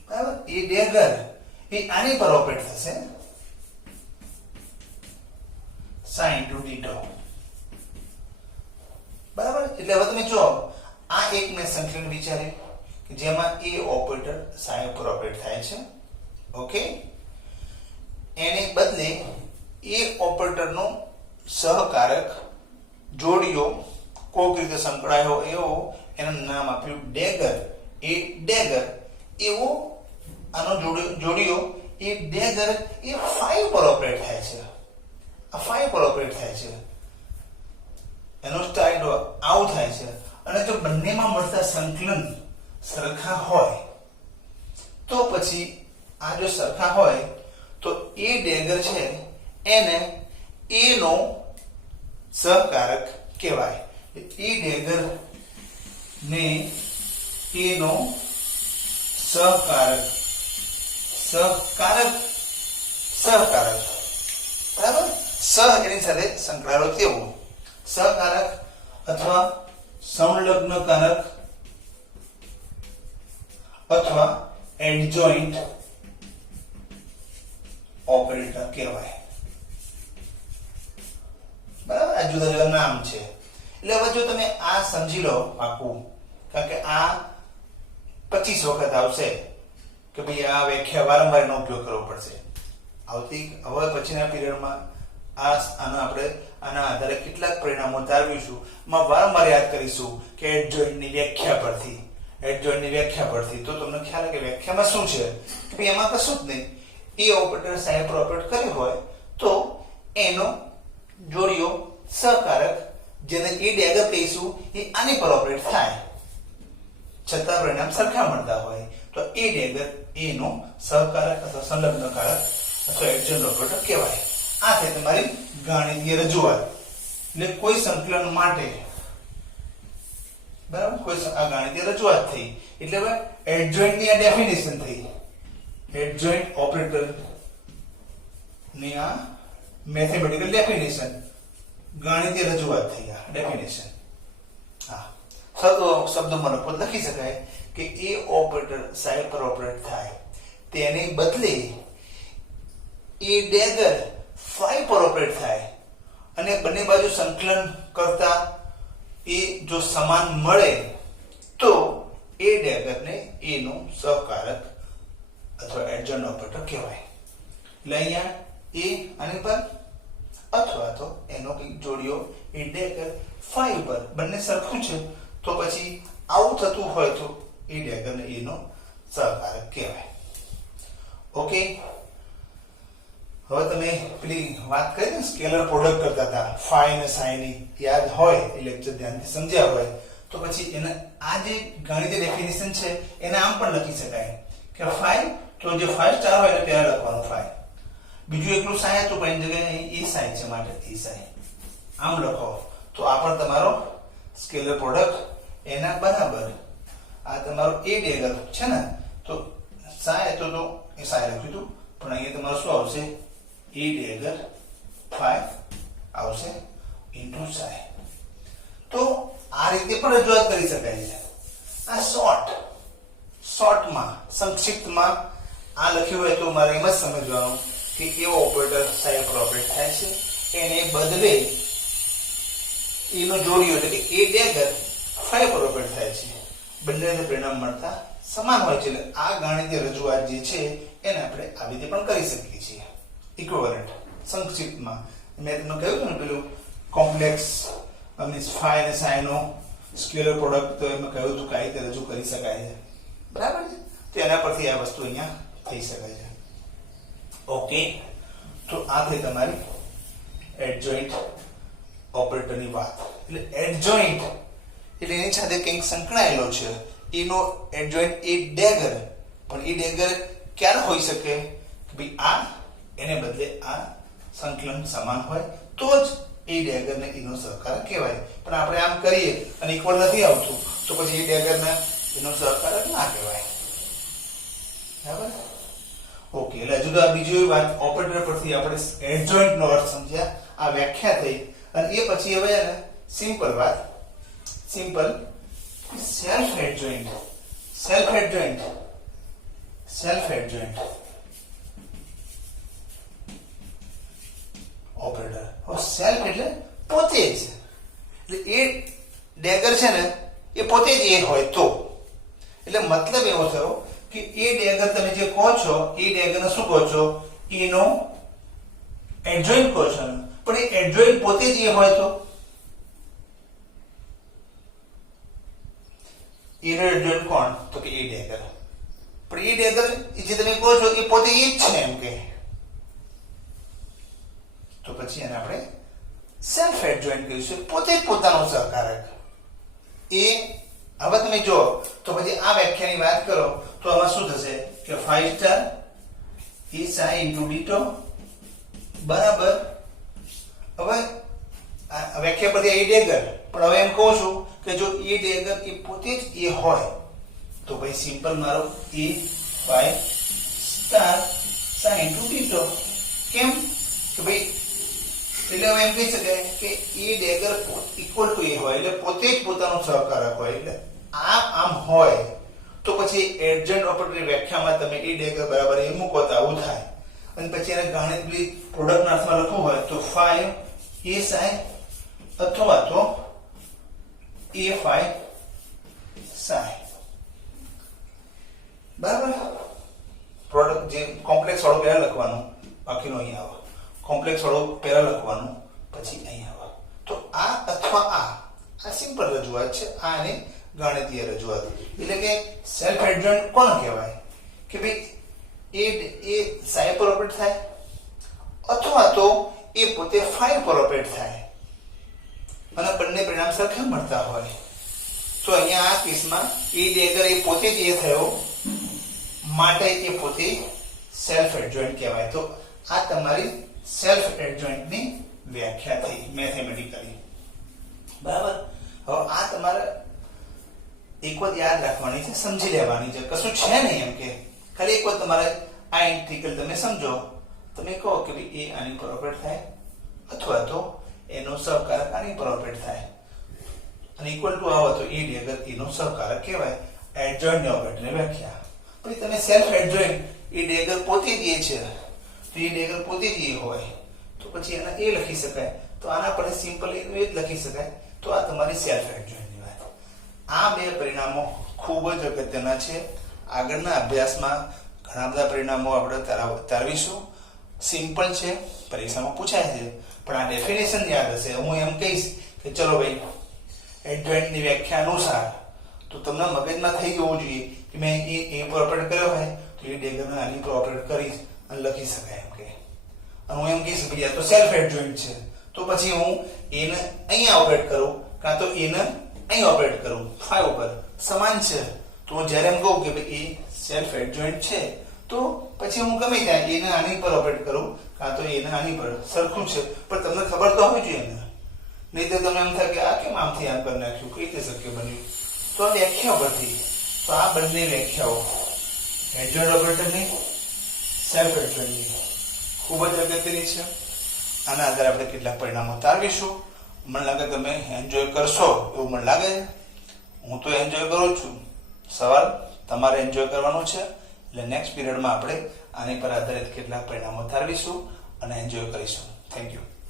બરાબર. એ ડેગર એ આની પર ઓપરેટ થશે sin to theta. બરાબર. એટલે હવે તમે જો આ એક મેં સંકલન વિચાર્યું કે જેમાં એ ઓપરેટર sin પર ઓપરેટ થાય છે. ઓકે. એને બદલે એ ઓપરેટરનો સહકારક જોડીઓ કોઈક રીતે સંકળાયો એવો એનું નામ આપ્યું ડેગર. એ ડેગર એવો આનો જોડીઓ એ ડેગર એ 5 પર ઓપરેટ થાય છે. આ 5 પર ઓપરેટ થાય છે. એનો સ્ટાઇલ આવું થાય છે. અને જો બંનેમાં મળતા સંકલન સરખા હોય તો પછી આ જો સરખા હોય તો એ ડેગર છે એને એ નો સહકારક કહેવાય. એ ડેગર ને એ નો સહકારક બરાબર. સહ એની સાથે સંકળાયેલો તેવો સહકારક અથવા સંલગ્ન કારક અથવા એડજોઇન્ટ ઓપરેટર કહેવાય. બરાબર. આ જુદા જુદા નામ છે. એટલે હવે જો તમે આ સમજી લો પાકું, કારણ કે આ 25 વખત આવશે કે ભાઈ આ વ્યાખ્યા વારંવાર એનો ઉપયોગ કરવો પડશે. હવે પછીના પીરિયડમાં આના આપણે આના આધારે કેટલાક પરિણામો તારવીશું. વારંવાર યાદ કરીશું કે એડજોઇન્ટની વ્યાખ્યા પરથી તો તમને ખ્યાલ આવે કે વ્યાખ્યામાં શું છે કે ભાઈ એમાં કશું જ નહીં. એ ઓપરેટર sin પર ઓપરેટ કર્યો હોય તો એનો જોડીઓ સહકારક જેને એ ડેગર કહીશું એ આની પર ઓપરેટ થાય છતાં પરિણામ સરખા મળતા હોય તો એ ડેગર એનો સહકારક અથવા સંલગ્નકારક અથવા એડજોઇન્ટ ઓપરેટર કહેવાય. આ છે તમારી ગાણિતીય રજૂઆત. એટલે કોઈ સંકલન માટે બરાબર કોઈ આ ગાણિતીય રજૂઆત થઈ. એટલે હવે એડજોઇન્ટ ની આ ડેફિનેશન થઈ. એડજોઇન્ટ ઓપરેટર ની આ મેથેમેટિકલ ડેફિનેશન ગાણિતીય રજૂઆત થઈ. આ ડેફિનેશન હા શબ્દોમાં લખી શકાય કે એ ઓપરેટર sin પર ઓપરેટ થાય તેને બદલે એ ડેગર 5 પર ઓપરેટ થાય અને બંને બાજુ સંકલન કરતા એ જો સમાન મળે તો એ ડેગરને એ નો સહકારક અથવા એડજોઇન્ટ ઓપરેટર કહેવાય. એટલે અહીંયા એ આની પર અથવા તો એનો કંઈક જોડીઓ એ ડેગર 5 પર બંને સરખું છે તો પછી આવું થતું હોય તો એ ડેગરને એ નો સહકારક કહેવાય. ઓકે. હવે તમે પેલી વાત કરી ને સ્કેલર પ્રોડક્ટ કરતા હતા ફાઈ અને સાઈ ની, યાદ હોય એ લેક્ચર ધ્યાનથી સમજ્યા હોય તો પછી એને આ જે ગાણિતીય ડેફિનેશન છે એને આમ પણ લખી શકાય કે ફાઈ તો જે 5 સ્ટાર હોય એટલે પહેલા લખવાનું ફાઈ, બીજું એકલું સાઈ હતું પણ એની જગ્યાએ એ સાઈ છે માટે એ સાઈ આમ લખો તો આ પણ તમારો સ્કેલર પ્રોડક્ટ એના બરાબર આ તમારો એ ડેગર છે ને તો સાઈ હતો તો એ સાઈ લખ્યું હતું પણ અહીંયા તમારું શું આવશે એ ડેગર 5 આવશે ઇન્ટુ સાઈ. તો આ રીતે પણ રજૂઆત કરી શકાય છે. આ શોર્ટમાં સંક્ષિપ્તમાં આ લખ્યું હોય તો મારે એમ જ સમજવાનું કે એવો ઓપરેટર સાઈ પર ઓપરેટ થાય છે એને બદલે એનો જોડીઓ એટલે કે એ ડેગર 5 પર ઓપરેટ થાય છે. બંનેને પરિણામ મળતા સમાન હોય છે. એટલે આ ગાણિતીય રજૂઆત જે છે એને આપણે આવી રીતે પણ કરી શકીએ છીએ. ઇક્વિવેલન્ટ સંક્ષિપ્તમાં મેં તમને કહ્યું ને પેલું કોમ્પ્લેક્સ મીન્સ ફાઈ અને સાઈ નો સ્કેલર પ્રોડક્ટ તો એમાં કહ્યું હતું કઈ રીતે રજૂ કરી શકાય છે. બરાબર છે. તો એના પરથી આ વસ્તુ અહીંયા થઈ શકે છે. ઓકે. તો આ થઈ તમારી એડજોઇન્ટ ઓપરેટરની વાત. એટલે એડજોઇન્ટ એટલે એની સાથે કંઈક સંકળાયેલો છે એનો એડજોઇન્ટ એ ડેગર. પણ એ ડેગર ક્યારે હોઈ શકે કે ભાઈ આ એને બદલે આ સંકલન સમાન હોય તો જ એ ડેગરને એનો સહકારક કહેવાય. પણ આપણે આમ કરીએ અને ઇક્વલ નથી આવતું તો પછી એ ડેગરને એનો સહકારક ના કહેવાય. બરાબર. ઓકે. એટલે હજુ તો આ બીજી વાત ઓપરેટર પરથી આપણે એડજોઇન્ટ નો અર્થ સમજ્યા, આ વ્યાખ્યા થઈ અને એ પછી હવે સિમ્પલ વાત self adjoint self adjoint operator. હવે સેલ્ફ એટલે પોતે જ, એટલે એ ડેગર છે ને એ પોતે જ એ હોય તો, એટલે મતલબ એવો થયો કે એ ડેગર તમે જે કહો છો એ ડેગરને શું કહો છો, એનો એડજોઇન્ટ કહો છો, પણ એ એડજોઇન્ટ પોતે જ એ હોય તો એનો એડજોઇન્ટ કોણ, તો કે એ ડેગર. પણ એ ડેગર જે તમે કહો છો એ પોતે એ જ છે એમ કે, તો પછી એને આપણે સેલ્ફ એડજોઇન્ટ કહીશું, પોતે જ પોતાનો સહકારક. એ હવે તમે જો તો પછી આ વ્યાખ્યાની વાત કરો તો આમાં શું થશે કે 5 સ્ટાર એ સાઈ ઇન્ટુ બીટો બરાબર. હવે આ વ્યાખ્યા પરથી એ ડેગર, પણ હવે એમ કહું છું કે જો એ ડેગર એ પોતે જ એ હોય તો ભાઈ સિમ્પલ મારો એ 5 સ્ટાર સાઈ ઇન્ટુ બીટો. કેમ કે ભાઈ એટલે હવે એમ કહી શકાય કે એ ડેગર ઇક્વલ ટુ એ હોય, એટલે પોતે જ પોતાનો સહકારક હોય. એટલે આમ હોય તો પછી એડજન્ટ ઓપરેટરની વ્યાખ્યામાં તમે એ ડેગર બરાબર એ મૂકો તો આવું થાય. અને પછી એને ગાણિતિક પ્રોડક્ટના અર્થમાં લખવું હોય તો 5 એ સાઈ અથવા તો એ 5 સાઈ બરાબર. પ્રોડક્ટ જે કોમ્પ્લેક્સ વાળું પહેલા લખવાનું, બાકીનું અહીં આવે. કોમ્પ્લેક્સ વાળું પહેલા લખવાનું પછી અહીં આવે. તો આ અથવા આ સિમ્પલ રજૂઆત છે, આ અને ગાણિતીય રજૂઆત. એટલે કે સેલ્ફ એડજોઇન્ટ કોણ કહેવાય કે ભાઈ એ સાઈ પર ઓપરેટ થાય અથવા તો એ પોતે 5 પર ઓપરેટ થાય અને બંને પરિણામ સરખા મળતા હોય. તો અહીંયા આ કેસમાં એ ડેગર એ પોતે જ એ થયો માટે એ પોતે સેલ્ફ એડજોઇન્ટ કહેવાય. તો આ તમારી સેલ્ફ એડજોઇન્ટની વ્યાખ્યા થઈ મેથેમેટિકલી બરાબર. હવે આ તમારે એક વખત યાદ રાખવાની છે, સમજી લેવાની છે, કશું છે નહીં એમ કે ખાલી એક વખત તમારે આ ઇન્ટિગ્રલ તમે સમજો, તમે કહો કે ભાઈ એ આની પર ઓપરેટ થાય અથવા તો એનો સહકારક આની પર ઓપરેટ થાય અને ઇક્વલ ટુ આવે તો એ ડેગર એનો સહકારક કહેવાય. એડજોઇન્ટ ઓપરેટરની વ્યાખ્યા. પછી તમે સેલ્ફ એડજોઇન્ટ એ ડેગર પોતે જ એ છે તો એ ડેગર પોતે જ એ હોય તો પછી એના એ લખી શકાય. તો આના પર સિમ્પલ એ જ લખી શકાય. તો આ તમારી સેલ્ફ એડજોઇન્ટની વાત. આ બે પરિણામો ખૂબ જ અગત્યના છે. આગળના અભ્યાસમાં ઘણા બધા પરિણામો આપણે તારવીશું. સિમ્પલ છે, પરીક્ષામાં પૂછાય છે, પણ આ ડેફિનેશન યાદ હશે. હું એમ કહીશ કે ચલો ભાઈ એડજોઇન્ટની વ્યાખ્યા અનુસાર તો તમને મગજમાં થઈ જવું જોઈએ કે મેં એ પર ઓપરેટ કર્યો હોય તો એ ડેગરને આની પર ઓપરેટ કરીશ અને લખી શકાય એમ કે. અને હું એમ કહીશ ભાઈ આ તો સેલ્ફ એડજોઇન્ટ છે તો પછી હું એને અહીંયા ઓપરેટ કરું કાં તો એને અહીં ઓપરેટ કરું 5 ઉપર સમાન છે. તો હું જ્યારે એમ કહું કે ભાઈ એ સેલ્ફ એડજોઇન્ટ છે તો પછી હું ગમે ત્યાં એને આની પર ઓપરેટ કરું કાં તો એને આની પર સરખું છે, પણ તમને ખબર તો હોવી જોઈએ ને. નહીં તો તમને એમ થાય કે આ કેમ આમથી આમ કરી નાખ્યું, કઈ રીતે શક્ય બન્યું. તો આ વ્યાખ્યાઓ બધી, તો આ બંને વ્યાખ્યાઓ એડજોઇન્ટ ઓપરેટરની સેલ્ફ એડજોઇન્ટની ખૂબ જ અગત્યની છે. આના આધારે આપણે કેટલાક પરિણામો તારવીશું. મને લાગે તમે એન્જોય કરશો એવું મને લાગે. હું તો એન્જોય કરું છું. સવાલ તમારે એન્જોય કરવાનો છે. એટલે નેક્સ્ટ પીરિયડમાં આપણે આની પર આધારિત કેટલાક પરિણામો તારવીશું અને એન્જોય કરીશું. Thank you.